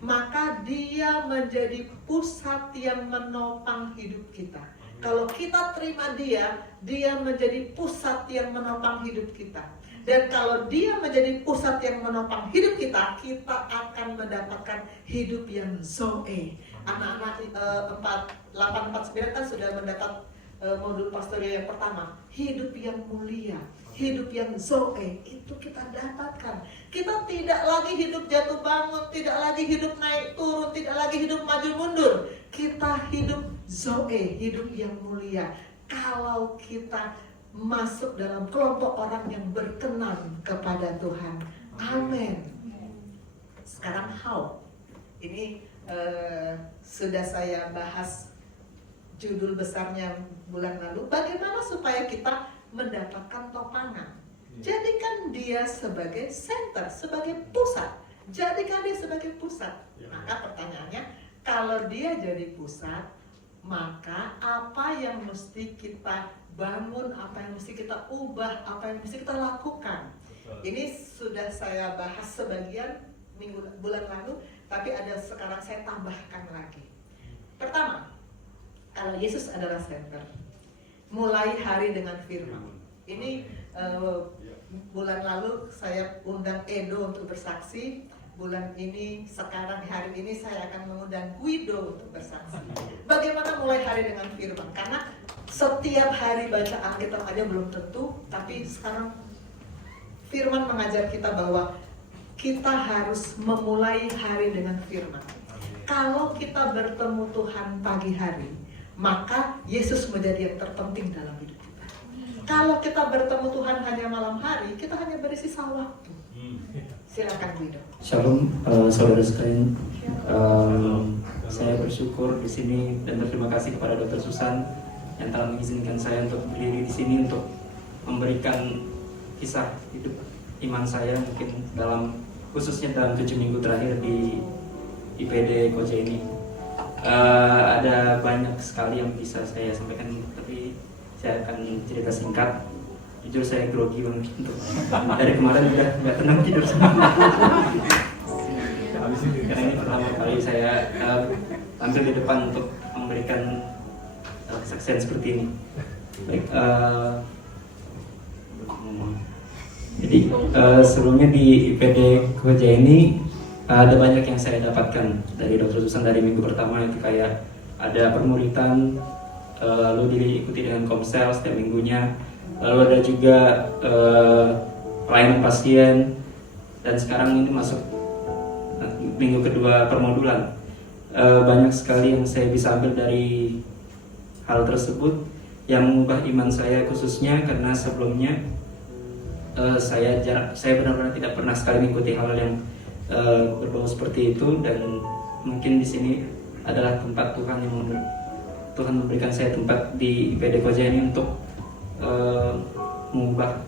maka Dia menjadi pusat yang menopang hidup kita. Kalau kita terima Dia, Dia menjadi pusat yang menopang hidup kita. Dan kalau Dia menjadi pusat yang menopang hidup kita, kita akan mendapatkan hidup yang Zoe. Anak-anak 849 kan sudah mendapat modul pastoral yang pertama, hidup yang mulia, hidup yang Zoe, itu kita dapatkan. Kita tidak lagi hidup jatuh bangun, tidak lagi hidup naik turun, tidak lagi hidup maju mundur. Kita hidup Zoe, hidup yang mulia. Kalau kita masuk dalam kelompok orang yang berkenan kepada Tuhan. Amin. Sekarang how? Ini sudah saya bahas judul besarnya bulan lalu, bagaimana supaya kita mendapatkan topangan. Jadikan Dia sebagai center, sebagai pusat. Jadikan Dia sebagai pusat. Maka pertanyaannya, kalau Dia jadi pusat, maka apa yang mesti kita bangun, apa yang mesti kita ubah, apa yang mesti kita lakukan. Ini sudah saya bahas sebagian bulan lalu, tapi ada sekarang saya tambahkan lagi. Pertama, kalau Yesus adalah center, mulai hari dengan firman. Ini bulan lalu saya undang Edo untuk bersaksi. Bulan ini, sekarang hari ini saya akan mengundang Guido untuk bersaksi. Bagaimana mulai hari dengan firman? Karena setiap hari baca Alkitab aja belum tentu, tapi sekarang firman mengajar kita bahwa kita harus memulai hari dengan firman. Kalau kita bertemu Tuhan pagi hari, maka Yesus menjadi yang terpenting dalam hidup kita. Kalau kita bertemu Tuhan hanya malam hari, kita hanya berisi waktu. Silakan Guido. Shalom, saudara sekalian. Saya bersyukur di sini dan berterima kasih kepada Dr. Susan yang telah mengizinkan saya untuk berdiri di sini untuk memberikan kisah hidup iman saya mungkin khususnya dalam 7 minggu terakhir di IPD Koja ini. Ada banyak sekali yang bisa saya sampaikan, tapi saya akan cerita singkat. Jujur saya grogi banget dari kemarin udah nggak tenang tidur semua. Karena ini pertama kali saya tampil di depan untuk memberikan kesaksian seperti ini. Baik, jadi sebelumnya di IPD Koja ini ada banyak yang saya dapatkan dari Dr. Susan dari minggu pertama, itu kayak ada permuritan, lalu diikuti dengan komsel setiap minggunya, lalu ada juga pelayanan pasien, dan sekarang ini masuk minggu kedua permodulan. Banyak sekali yang saya bisa ambil dari hal tersebut yang mengubah iman saya, khususnya karena sebelumnya saya benar-benar tidak pernah sekali mengikuti hal yang berbau seperti itu, dan mungkin di sini adalah tempat Tuhan memberikan saya tempat di IPD Koja ini untuk mengubah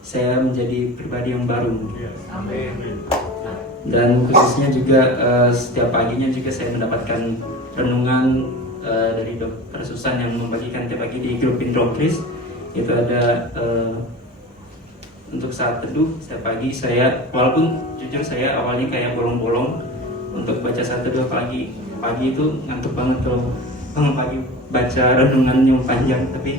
saya menjadi pribadi yang baru. Amin. Dan khususnya juga setiap paginya juga saya mendapatkan renungan dari Dr. Susan yang membagikan tiap pagi di grup Indrokris. Itu ada untuk saat teduh setiap pagi. Saya walaupun jujur saya awalnya kayak bolong-bolong untuk baca saat teduh pagi itu ngantuk banget kalau pagi baca renungan yang panjang, tapi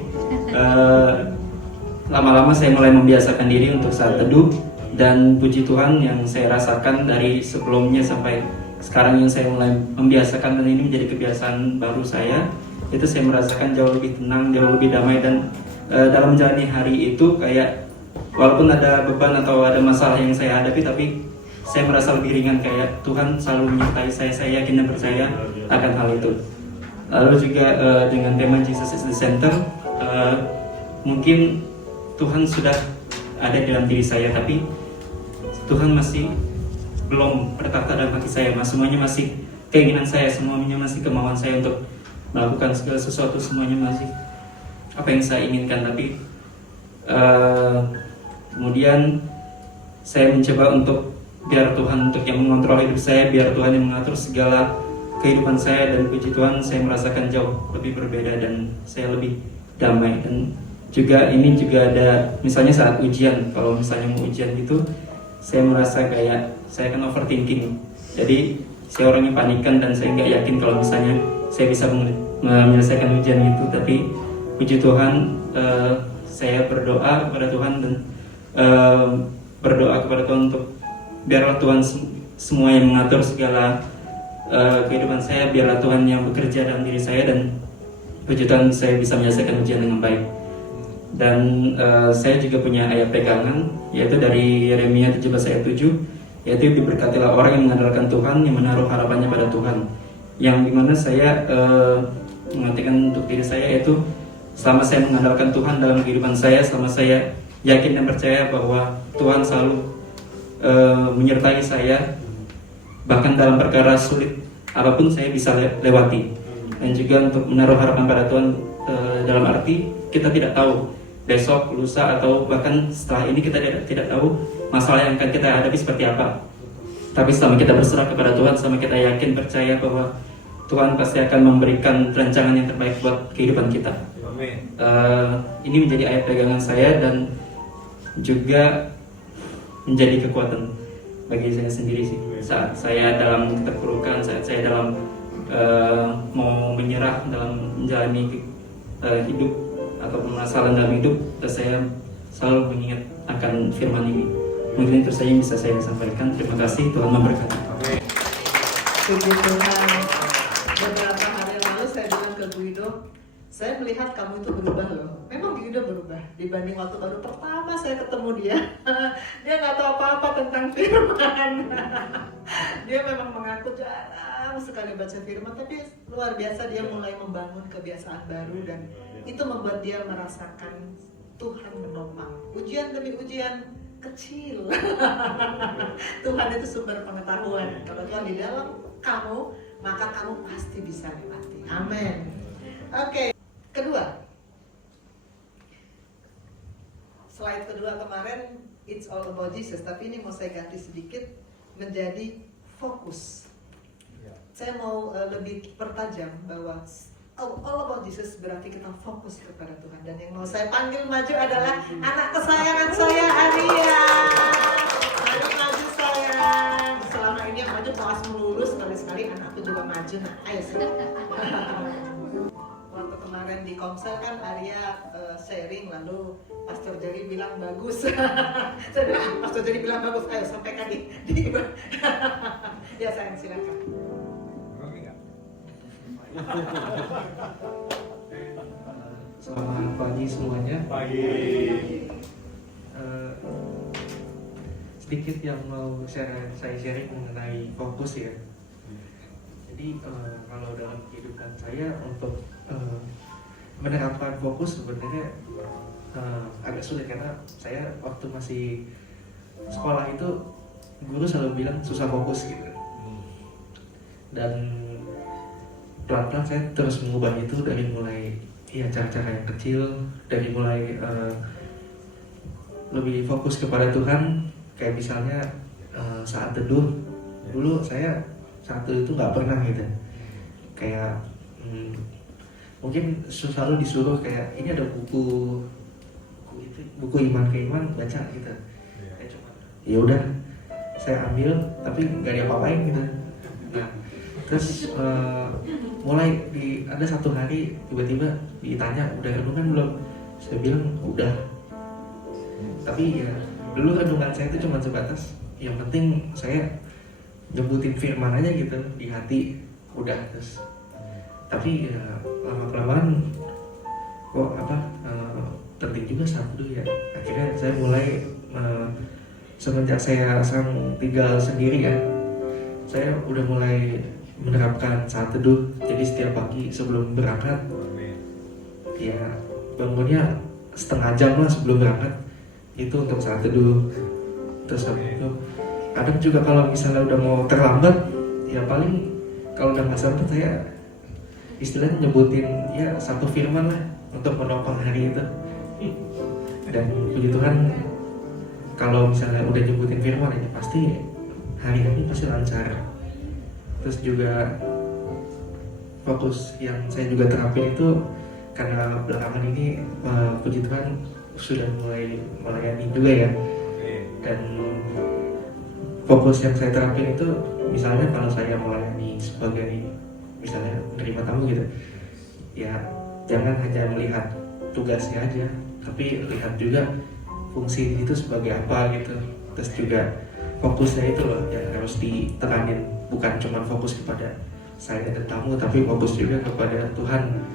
lama-lama saya mulai membiasakan diri untuk saat teduh, dan puji Tuhan yang saya rasakan dari sebelumnya sampai sekarang yang saya mulai membiasakan, dan ini menjadi kebiasaan baru saya, itu saya merasakan jauh lebih tenang, jauh lebih damai, dan dalam menjalani hari itu kayak walaupun ada beban atau ada masalah yang saya hadapi, tapi saya merasa lebih ringan, kayak Tuhan selalu menyertai saya yakin dan percaya akan hal itu. Lalu juga dengan tema Jesus is the Center, mungkin Tuhan sudah ada dalam diri saya, tapi Tuhan masih belum bertata dalam hati saya. Semuanya masih keinginan saya, semuanya masih kemauan saya untuk melakukan segala sesuatu, semuanya masih apa yang saya inginkan. Tapi kemudian saya mencoba untuk biar Tuhan untuk yang mengontrol hidup saya, biar Tuhan yang mengatur segala kehidupan saya, dan puji Tuhan saya merasakan jauh lebih berbeda dan saya lebih damai. Dan juga ini juga ada misalnya saat ujian, kalau misalnya mau ujian gitu, saya merasa kayak saya kan overthinking, jadi saya orangnya panikan dan saya nggak yakin kalau misalnya saya bisa menyelesaikan ujian itu. Tapi puji Tuhan, saya berdoa kepada Tuhan dan berdoa kepada Tuhan untuk biarlah Tuhan semua yang mengatur segala kehidupan saya, biarlah Tuhan yang bekerja dalam diri saya, dan puji Tuhan saya bisa menyelesaikan ujian dengan baik. Dan saya juga punya ayat pegangan, yaitu dari Yeremia 17 ayat 7, yaitu diberkatilah orang yang mengandalkan Tuhan, yang menaruh harapannya pada Tuhan. Yang dimana saya mengartikan untuk diri saya, yaitu selama saya mengandalkan Tuhan dalam kehidupan saya, selama saya yakin dan percaya bahwa Tuhan selalu menyertai saya, bahkan dalam perkara sulit apapun saya bisa lewati. Dan juga untuk menaruh harapan pada Tuhan dalam arti kita tidak tahu besok, lusa, atau bahkan setelah ini kita tidak tahu masalah yang akan kita hadapi seperti apa. Tapi selama kita berserah kepada Tuhan, selama kita yakin percaya bahwa Tuhan pasti akan memberikan rancangan yang terbaik buat kehidupan kita. Ini menjadi ayat pegangan saya dan juga menjadi kekuatan bagi saya sendiri sih. Saat saya dalam terpurukan, saat saya dalam mau menyerah dalam menjalani hidup atau permasalahan dalam hidup, saya selalu mengingat akan firman ini. Mungkin itu saja yang bisa saya sampaikan. Terima kasih, Tuhan memberkati. Puji Tuhan. Beberapa hari lalu saya bilang ke Guido, saya melihat kamu itu berubah loh. Memang Guido berubah dibanding waktu baru pertama saya ketemu dia. Dia nggak tahu apa-apa tentang firman. Dia memang mengaku jarang sekali baca firman, tapi luar biasa dia mulai membangun kebiasaan baru, dan itu membuat dia merasakan Tuhan menopang. Ujian demi ujian, kecil. Tuhan itu sumber pengetahuan. Kalau Tuhan di dalam kamu, maka kamu pasti bisa lewati. Amin. Oke, kedua. Slide kedua kemarin it's all about Jesus, tapi ini mau saya ganti sedikit menjadi fokus. Saya mau lebih pertajam bahwa all about Jesus berarti kita fokus kepada Tuhan. Dan yang mau saya panggil maju adalah anak kesayangan saya, Aria. Ayo maju sayang. Selama ini yang maju kelas melurus, sekali-sekali anakku juga maju. Nah, ayo silakan. Waktu kemarin di Komsel kan Aria sharing, lalu Pastor Jerry bilang bagus. Saya bilang, Pastor Jerry bilang bagus, ayo sampaikan di ya sayang, silakan. Selamat pagi semuanya. Pagi. Sedikit yang mau saya sharing mengenai fokus ya. Jadi kalau dalam kehidupan saya untuk menerapkan fokus sebenarnya agak sulit karena saya waktu masih sekolah itu guru selalu bilang susah fokus gitu. Dan pelan-pelan saya terus mengubah itu dari mulai ya cara-cara yang kecil, dari mulai lebih fokus kepada Tuhan, kayak misalnya saat teduh. Dulu saya saat teduh itu nggak pernah gitu, kayak mungkin selalu disuruh kayak ini ada buku iman ke iman, baca gitu. Kayak cuma ya udah saya ambil tapi nggak diapa-apain gitu. Nah terus mulai ada satu hari tiba-tiba ditanya udah renungan belum, saya bilang udah. Tapi ya dulu renungan saya itu cuma sebatas yang penting saya nyebutin firman aja gitu di hati udah. Terus tapi ya lama-kelamaan kok penting juga satu ya. Akhirnya saya mulai semenjak saya sekarang tinggal sendiri ya, saya udah mulai menerapkan saat teduh. Jadi setiap pagi sebelum berangkat ya bangunnya setengah jam lah sebelum berangkat itu untuk saat teduh. Terus itu kadang juga kalau misalnya udah mau terlambat ya paling kalau udah nggak sempat saya istilahnya nyebutin ya satu firman lah untuk menopang hari itu. Dan puji Tuhan kalau misalnya udah nyebutin firman ya pasti hari-hari pasti lancar. Terus juga fokus yang saya juga terapin itu karena belakangan ini puji Tuhan sudah mulai melayani juga ya. Dan fokus yang saya terapin itu misalnya kalau saya melayani sebagai misalnya menerima tamu gitu ya, jangan hanya melihat tugasnya aja tapi lihat juga fungsi itu sebagai apa gitu. Terus juga fokusnya itu loh yang harus ditekanin, bukan cuma fokus kepada saya dan tamu tapi fokus juga kepada Tuhan,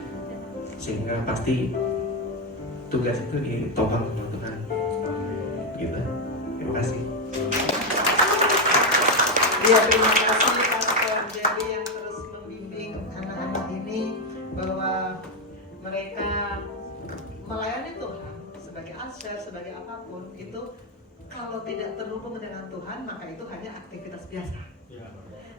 sehingga pasti tugas itu ditopang sama Tuhan gitu. Terima kasih. Ya, terima kasih Pastor Jerry yang terus membimbing anak-anak ini bahwa mereka melayani Tuhan sebagai asyar, sebagai apapun itu kalau tidak terhubung dengan Tuhan maka itu hanya aktivitas biasa.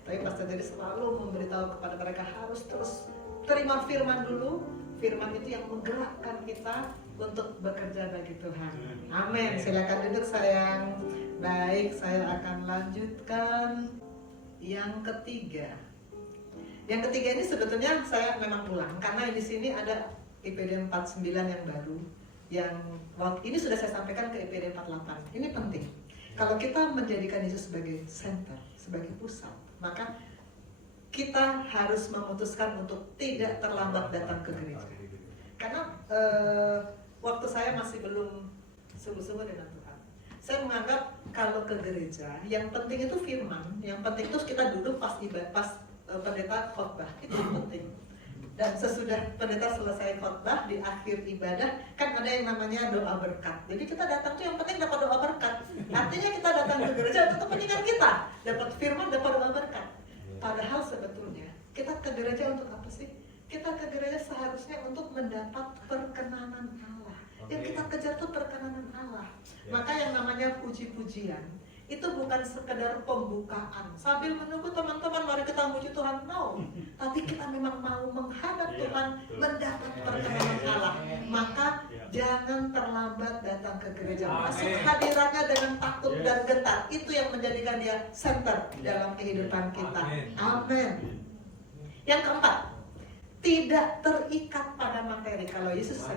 Tapi Pastor Jerry selalu memberitahu kepada mereka harus terus terima firman dulu. Firman itu yang menggerakkan kita untuk bekerja bagi Tuhan. Amin. Silakan duduk sayang. Baik, saya akan lanjutkan yang ketiga. Yang ketiga ini sebetulnya saya memang ulang karena di sini ada IPD 49 yang baru. Yang ini sudah saya sampaikan ke IPD 48. Ini penting. Kalau kita menjadikan Yesus sebagai center, sebagai pusat, maka kita harus memutuskan untuk tidak terlambat datang ke gereja. Karena waktu saya masih belum sungguh-sungguh dengan Tuhan, saya menganggap kalau ke gereja yang penting itu firman, yang penting itu kita duduk pas ibadah, pas pendeta khotbah, itu yang penting. Dan sesudah pendeta selesai khotbah di akhir ibadah kan ada yang namanya doa berkat. Jadi kita datang tuh yang penting dapat doa berkat. Artinya kita datang ke gereja untuk kepentingan kita, dapat firman, dapat doa berkat. Padahal sebetulnya kita ke gereja untuk apa sih? Kita ke gereja seharusnya untuk mendapat perkenanan Allah. Yang kita kejar tuh perkenanan Allah. Maka yang namanya puji-pujian itu bukan sekedar pembukaan sambil menunggu teman-teman mari kita puji Tuhan, no. Tapi kita memang mau menghadap Tuhan, mendapat perkenanan Allah. Maka jangan terlambat datang ke gereja, masuk hadirannya dengan takut dan getar. Itu yang menjadikan dia center dalam kehidupan kita. Amin. Yang keempat, tidak terikat pada materi. Kalau Yesus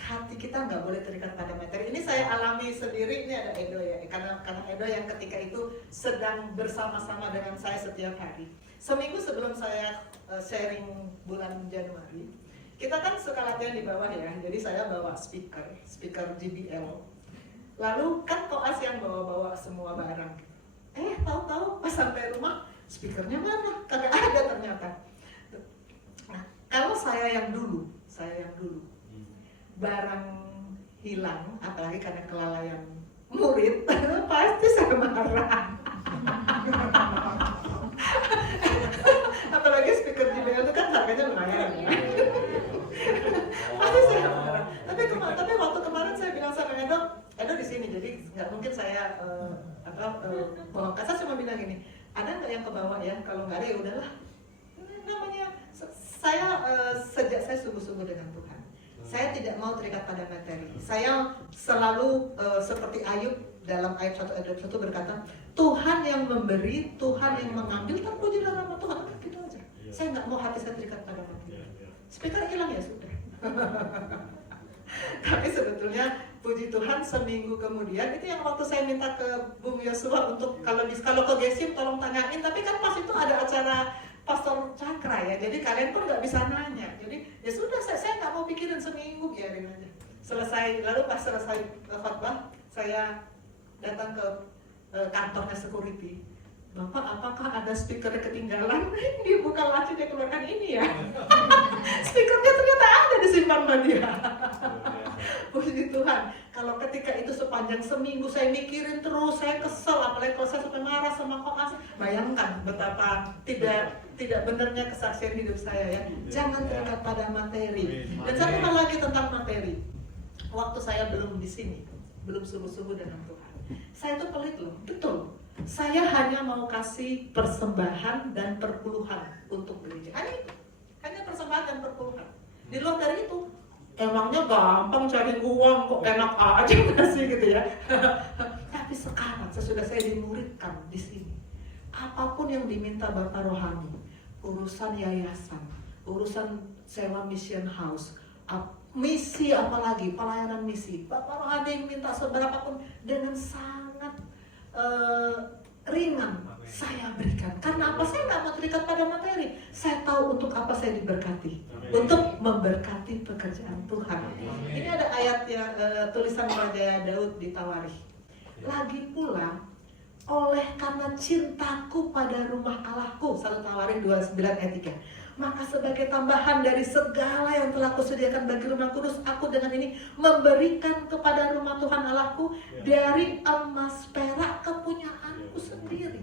hati kita nggak boleh terikat pada materi. Ini saya alami sendiri. Ini ada Edo ya, karena Edo yang ketika itu sedang bersama-sama dengan saya setiap hari. Seminggu sebelum saya sharing bulan Januari, kita kan suka latihan di bawah ya. Jadi saya bawa speaker JBL. Lalu kan koas yang bawa-bawa semua barang. Tahu-tahu pas sampai rumah speakernya mana? Kagak ada ternyata. Nah, kalau saya yang dulu barang hilang, apalagi karena kelalaian murid, pasti saya marah. Apalagi speaker JBL itu kan harganya lumayan. Pasti saya marah. Tapi waktu kemarin saya bilang sama Edo di sini, jadi nggak mungkin saya bawa. Saya cuma bilang gini, ada nggak yang ke bawah ya? Kalau nggak ada ya udahlah. Namanya saya sejak saya sungguh-sungguh dengan Tuhan. Saya tidak mau terikat pada materi. Saya selalu seperti Ayub dalam ayat 1 ayat 21 berkata, Tuhan yang memberi, Tuhan yang mengambil, terpujilah nama Tuhan. Gitu aja. Saya nggak mau hati saya terikat pada materi. Speaker hilang ya sudah. Tapi sebetulnya puji Tuhan seminggu kemudian itu yang waktu saya minta ke Bung Yosua untuk kalau ke Gesim tolong tanyain, tapi kan pas itu ada acara Pastor Cakra ya, jadi kalian pun nggak bisa nanya. Jadi ya sudah, saya nggak mau pikirin seminggu, biarin aja. Selesai, lalu pas selesai khotbah, saya datang ke kantornya security. Bapak, apakah ada speaker ketinggalan? Dia buka laci, dia keluarkan ini ya. Speakernya ternyata ada disimpan sama dia. Puji Tuhan. Kalau ketika itu sepanjang seminggu saya mikirin terus, saya kesel, apalagi kalau saya sampai marah sama koas. Bayangkan betapa tidak benarnya kesaksian hidup saya ya. Jangan terikat pada materi. Dan satu hal lagi tentang materi. Waktu saya belum di sini, belum sungguh-sungguh dengan Tuhan, saya tuh pelit loh, betul. Saya hanya mau kasih persembahan dan perpuluhan untuk gereja. Hanya persembahan dan perpuluhan. Di luar dari itu, emangnya gampang cari uang, kok enak aja kasih gitu ya. Tapi sekarang sesudah saya dimuridkan di sini, apapun yang diminta Bapak Rohani, urusan yayasan, urusan sewa mission house, misi apalagi, pelayanan misi, Bapak Rohani minta seberapapun dengan sangat ringan saya berikan. Karena apa? Saya nggak mau terikat pada materi. Saya tahu untuk apa saya diberkati. Untuk memberkati pekerjaan Tuhan. Ini ada ayatnya, tulisan Raja Daud di Tawarikh. Lagi pula, oleh karena cintaku pada rumah Allahku, 1 Tawarikh 29 ayat 3. Maka sebagai tambahan dari segala yang telah kusediakan bagi rumah kudus, aku dengan ini memberikan kepada rumah Tuhan Allahku dari emas perak kepunyaanku sendiri.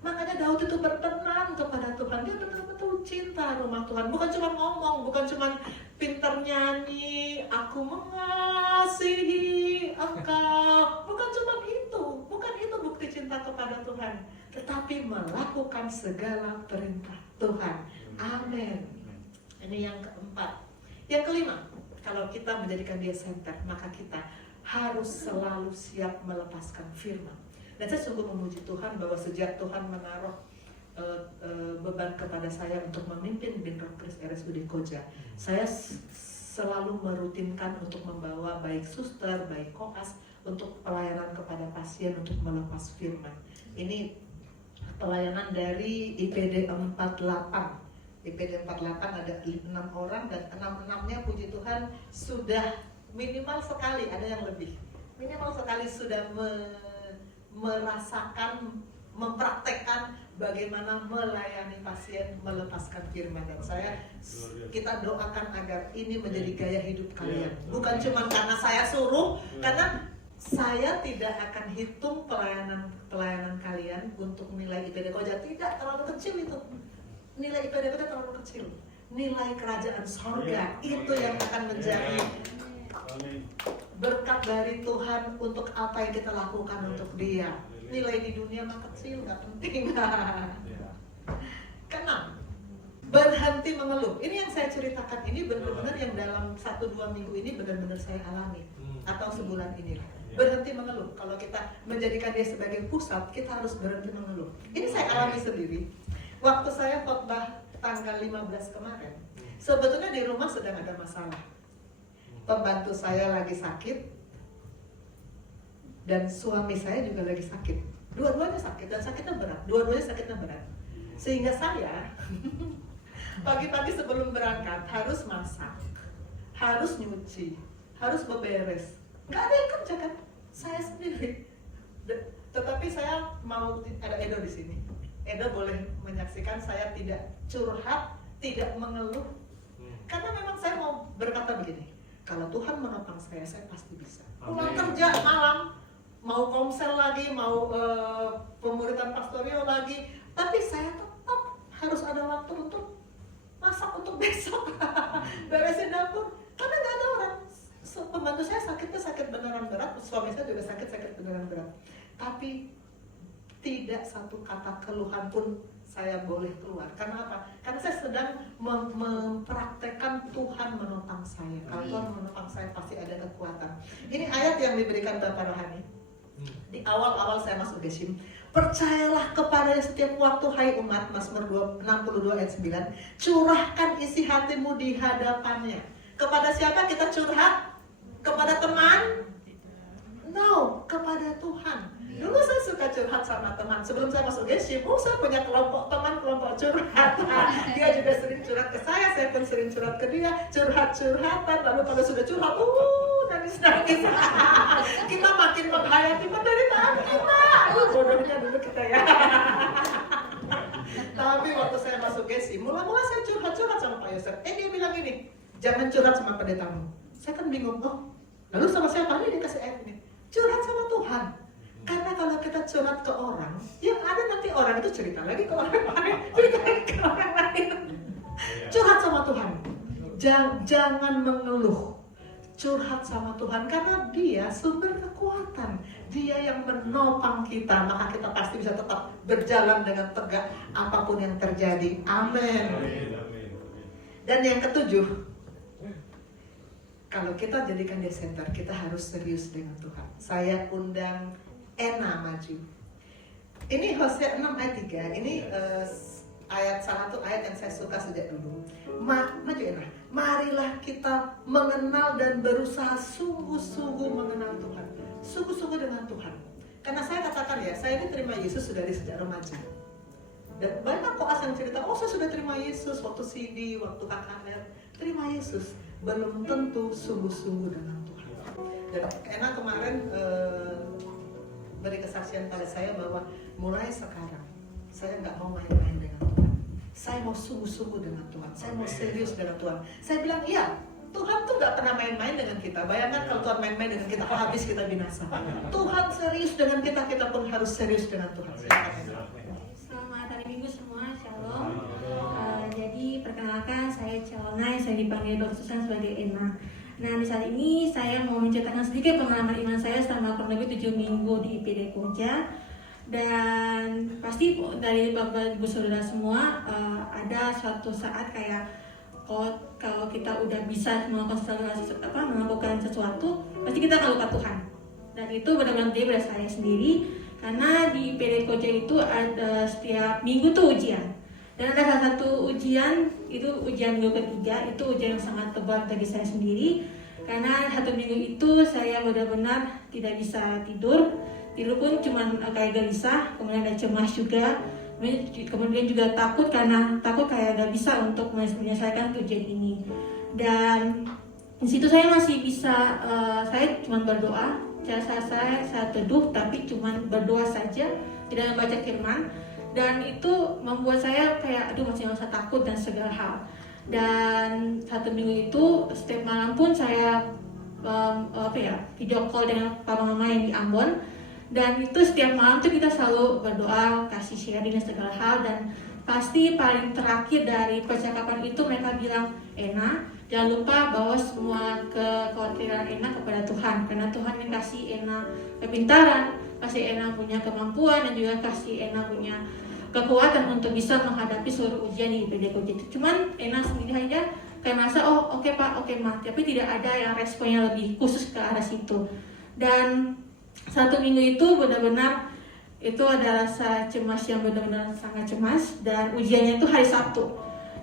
Makanya Daud itu berkenan kepada Tuhan. Dia betul-betul cinta rumah Tuhan. Bukan cuma ngomong, bukan cuma pintar nyanyi, aku mengasihi engkau. Bukan cuma itu, bukan itu bukti cinta kepada Tuhan. Tetapi melakukan segala perintah Tuhan. Amin. Ini yang keempat. Yang kelima, kalau kita menjadikan dia center, maka kita harus selalu siap melepaskan firman. Dan saya sungguh memuji Tuhan bahwa sejak Tuhan menaruh beban kepada saya untuk memimpin Binrock Kris RSUD Koja, saya selalu merutinkan untuk membawa baik suster, baik koas untuk pelayanan kepada pasien untuk melepas firman. Ini pelayanan dari IPD 48. IPD 48 ada 6 orang dan 6-6-nya puji Tuhan sudah minimal sekali, ada yang lebih. Minimal sekali sudah merasakan, mempraktekkan bagaimana melayani pasien, melepaskan firman. Dan kita doakan agar ini menjadi gaya hidup kalian. Bukan cuma karena saya suruh, karena saya tidak akan hitung pelayanan kalian untuk nilai IPD Koja. Tidak, terlalu kecil itu. Nilai IPD Koja terlalu kecil. Nilai kerajaan sorga itu yang akan menjadi berkat dari Tuhan untuk apa yang kita lakukan untuk Dia. Nilai di dunia mah kecil, nggak penting. Keenam, berhenti mengeluh. Ini yang saya ceritakan ini benar-benar yang dalam 1-2 minggu ini benar-benar saya alami, atau sebulan ini. Berhenti mengeluh. Kalau kita menjadikan dia sebagai pusat, kita harus berhenti mengeluh. Ini saya alami sendiri. Waktu saya khotbah tanggal 15 kemarin, sebetulnya di rumah sedang ada masalah. Pembantu saya lagi sakit, dan suami saya juga lagi sakit. Dua-duanya sakit, dan sakitnya berat. Dua-duanya sakitnya berat. Sehingga saya pagi-pagi sebelum berangkat harus masak, harus nyuci, harus beberes. Nggak ada yang kerja kan? Saya sendiri. Tetapi saya mau, ada Edo di sini. Edo boleh menyaksikan saya tidak curhat, tidak mengeluh. Karena memang saya mau berkata begini, kalau Tuhan menopang saya pasti bisa. Pulang kerja malam, mau komsel lagi, mau pemuritan pastoral lagi, tapi saya tetap harus ada waktu untuk masak untuk besok, beresin dapur, karena nggak ada orang. Pembantu saya sakitnya sakit beneran berat, suami saya juga sakit beneran berat, tapi tidak satu kata keluhan pun saya boleh keluar. Karena apa? Karena saya sedang mempraktekkan Tuhan menopang saya. Kalau Tuhan menopang saya pasti ada kekuatan. Ini ayat yang diberikan Bapak Rohani di awal-awal saya masuk Gesim. Percayalah kepadanya setiap waktu, hai umat, Mazmur 62 ayat 9. Curahkan isi hatimu di hadapannya. Kepada siapa kita curhat? Kepada teman? No, kepada Tuhan. Dulu saya suka curhat sama teman. Sebelum saya masuk Gesim, saya punya kelompok teman, kelompok curhat. Dia juga sering curhat ke saya pun sering curhat ke dia. Curhat-curhatan, lalu pada sudah curhat, nangis-nangis. Kita makin menghayati penderitaan kita. Bodohnya dulu kita ya. Tapi waktu saya masuk Gesim, mula-mula saya curhat-curhat sama Pak Yosef. Dia bilang gini, jangan curhat sama pendetamu. Saya kan bingung, lalu sama siapa? Ini dikasih ayat ini. Curhat sama Tuhan. Karena kalau kita curhat ke orang, yang ada nanti orang itu cerita lagi ke orang lain, cerita lagi ke orang lain. Curhat sama Tuhan. Jangan mengeluh. Curhat sama Tuhan, karena Dia sumber kekuatan. Dia yang menopang kita, maka kita pasti bisa tetap berjalan dengan tegak apapun yang terjadi. Amin. Dan yang ketujuh, kalau kita jadikan dia center, kita harus serius dengan Tuhan. Saya undang Ena maju. Ini Hosea 6 ayat 3. Ini salah satu ayat yang saya suka sejak dulu. Maju Ena. Marilah kita mengenal dan berusaha sungguh-sungguh mengenal Tuhan. Sungguh-sungguh dengan Tuhan. Karena saya katakan ya, saya ini terima Yesus sudah dari sejak remaja. Dan banyak koas yang cerita, saya sudah terima Yesus waktu CD, waktu KKR. Terima Yesus, belum tentu sungguh-sungguh dengan Tuhan. Dan Ena kemarin beri kesaksian pada saya bahwa mulai sekarang saya nggak mau main-main dengan Tuhan. Saya mau sungguh-sungguh dengan Tuhan. Saya mau serius dengan Tuhan. Saya bilang iya, Tuhan tuh nggak pernah main-main dengan kita. Bayangkan kalau Tuhan main-main dengan kita, habis kita binasa. Tuhan serius dengan kita, kita pun harus serius dengan Tuhan. Selamat hari Minggu semua, Shalom. Jadi perkenalkan, saya Celonai, saya dipanggil Dr. Susan sebagai Ena. Nah, di saat ini saya mau menceritakan sedikit pengalaman iman saya selama kurang lebih 7 minggu di IPD Koja. Dan pasti dari Bapak Ibu Saudara semua ada suatu saat kayak kalau kita udah bisa melakukan sesuatu, pasti kita akan lupa Tuhan. Dan itu benar-benar pada saya sendiri, karena di IPD Koja itu ada setiap minggu tuh ujian. Dan ada salah satu ujian, itu ujian minggu ketiga, itu ujian yang sangat tebal bagi saya sendiri. Karena 1 minggu itu saya benar-benar tidak bisa tidur pun cuma kayak gelisah, kemudian ada cemas juga. Kemudian juga takut kayak gak bisa untuk menyelesaikan ujian ini. Dan di situ saya masih bisa, saya cuma berdoa, saya teduh tapi cuma berdoa saja, tidak membaca firman. Dan itu membuat saya kayak masih merasa takut dan segala hal. Dan 1 minggu itu setiap malam pun saya video call dengan papa mama yang di Ambon. Dan itu setiap malam tuh kita selalu berdoa, kasih sharing dan segala hal. Dan pasti paling terakhir dari percakapan itu mereka bilang, Ena, jangan lupa bawa semua kekhawatiran Ena kepada Tuhan, karena Tuhan yang kasih Ena kepintaran, kasih Ena punya kemampuan, dan juga kasih Ena punya kekuatan untuk bisa menghadapi seluruh ujian di PDK itu. Cuman Ena sendiri aja kayak merasa, oh oke Pak, oke Ma, tapi tidak ada yang responnya lebih khusus ke arah situ. Dan 1 minggu itu benar-benar itu ada rasa cemas yang benar-benar sangat cemas, dan ujiannya itu hari Sabtu.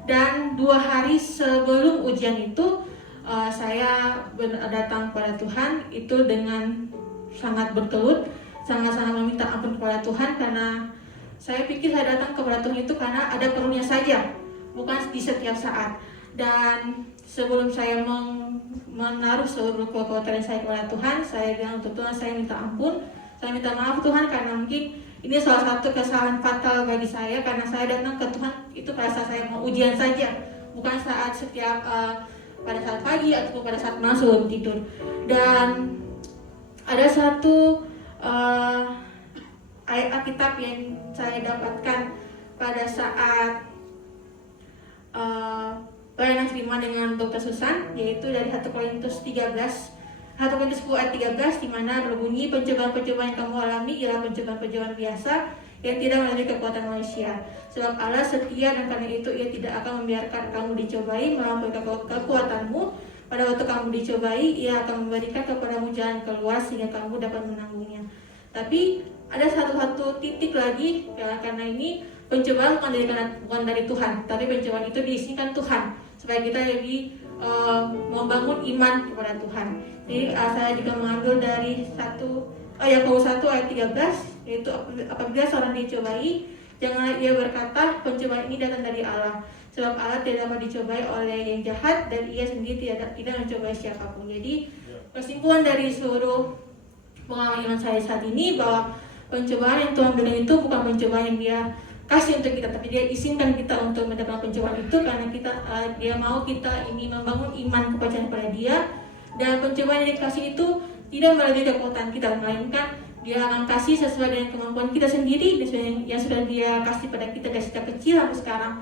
Dan 2 hari sebelum ujian itu saya datang kepada Tuhan itu dengan sangat bertelut, sangat-sangat meminta ampun kepada Tuhan, karena saya pikir saya datang kepada Tuhan itu karena ada perlunya saja, bukan di setiap saat. Dan sebelum saya menaruh seluruh kekhawatiran saya kepada Tuhan, saya bilang untuk Tuhan, saya minta ampun, saya minta maaf Tuhan, karena mungkin ini salah satu kesalahan fatal bagi saya, karena saya datang ke Tuhan itu pada saat saya mau ujian saja, bukan saat setiap pada saat pagi ataupun pada saat masuk tidur. Dan ada satu ayat Alkitab yang saya dapatkan pada saat pelayanan firman dengan Dr. Susan, yaitu dari 1 Korintus 10 ayat 13, di mana berbunyi, pencobaan-pencobaan yang kamu alami ialah pencobaan-pencobaan biasa yang tidak melalui kekuatan manusia. Sebab Allah setia, dan karena itu Ia tidak akan membiarkan kamu dicobai melampaui kekuatanmu. Pada waktu kamu dicobai, Ia akan memberikan kepadamu jalan keluar sehingga kamu dapat menanggungnya. Tapi ada satu titik lagi, ya, karena ini pencobaan bukan dari Tuhan, tapi pencobaan itu diizinkan Tuhan supaya kita jadi membangun iman kepada Tuhan. Jadi saya juga mengambil dari Yakobus 1 ayat 13, yaitu apabila seorang dicobai, janganlah ia berkata pencobaan ini datang dari Allah, sebab Allah tidak dapat dicobai oleh yang jahat, dan Ia sendiri tidak mencobai siapapun. Jadi kesimpulan dari seluruh pengalaman iman saya saat ini, bahwa pencobaan yang Tuhan berikan itu bukan pencobaan yang Dia kasih untuk kita, tapi Dia izinkan kita untuk mendapatkan pencobaan itu karena Dia mau kita ini membangun iman kepercayaan pada Dia. Dan pencobaan yang dikasih itu tidak melalui kekuatan kita, melainkan Dia akan kasih sesuai dengan kemampuan kita sendiri, yang sudah Dia kasih pada kita dari sejak kecil sampai sekarang.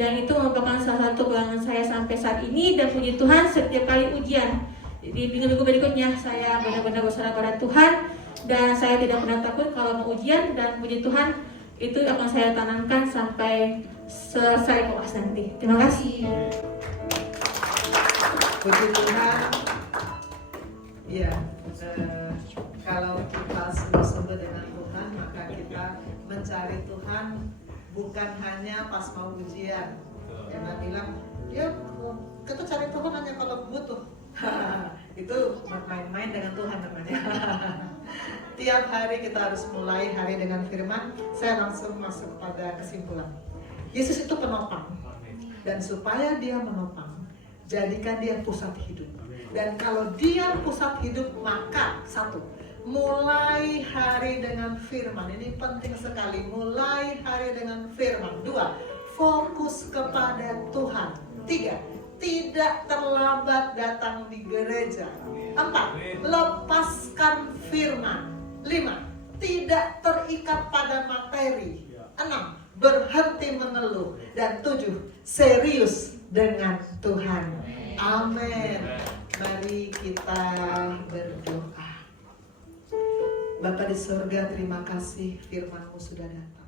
Dan itu merupakan salah satu pengalaman saya sampai saat ini. Dan puji Tuhan, setiap kali ujian di minggu-minggu berikutnya saya benar-benar berserah pada Tuhan, dan saya tidak pernah takut kalau mau ujian. Dan puji Tuhan, itu akan saya tanamkan sampai selesai kelas nanti. Terima kasih. Puji Tuhan. Ya, kalau kita sungguh-sungguh dengan Tuhan, maka kita mencari Tuhan bukan hanya pas mau ujian. Karena bilang, ya kita cari Tuhan hanya kalau butuh. Itu main-main dengan Tuhan namanya. Tiap hari kita harus mulai hari dengan firman. Saya langsung masuk pada kesimpulan. Yesus itu penopang, dan supaya Dia menopang, jadikan Dia pusat hidup. Dan kalau Dia pusat hidup, maka 1, mulai hari dengan firman. Ini penting sekali, mulai hari dengan firman. 2, fokus kepada Tuhan. 3, tidak terlambat datang di gereja. 4, lepaskan firman. 5, tidak terikat pada materi. 6, berhenti mengeluh. Dan 7, serius dengan Tuhan. Amin. Mari kita berdoa. Bapa di surga, terima kasih firman-Mu sudah datang.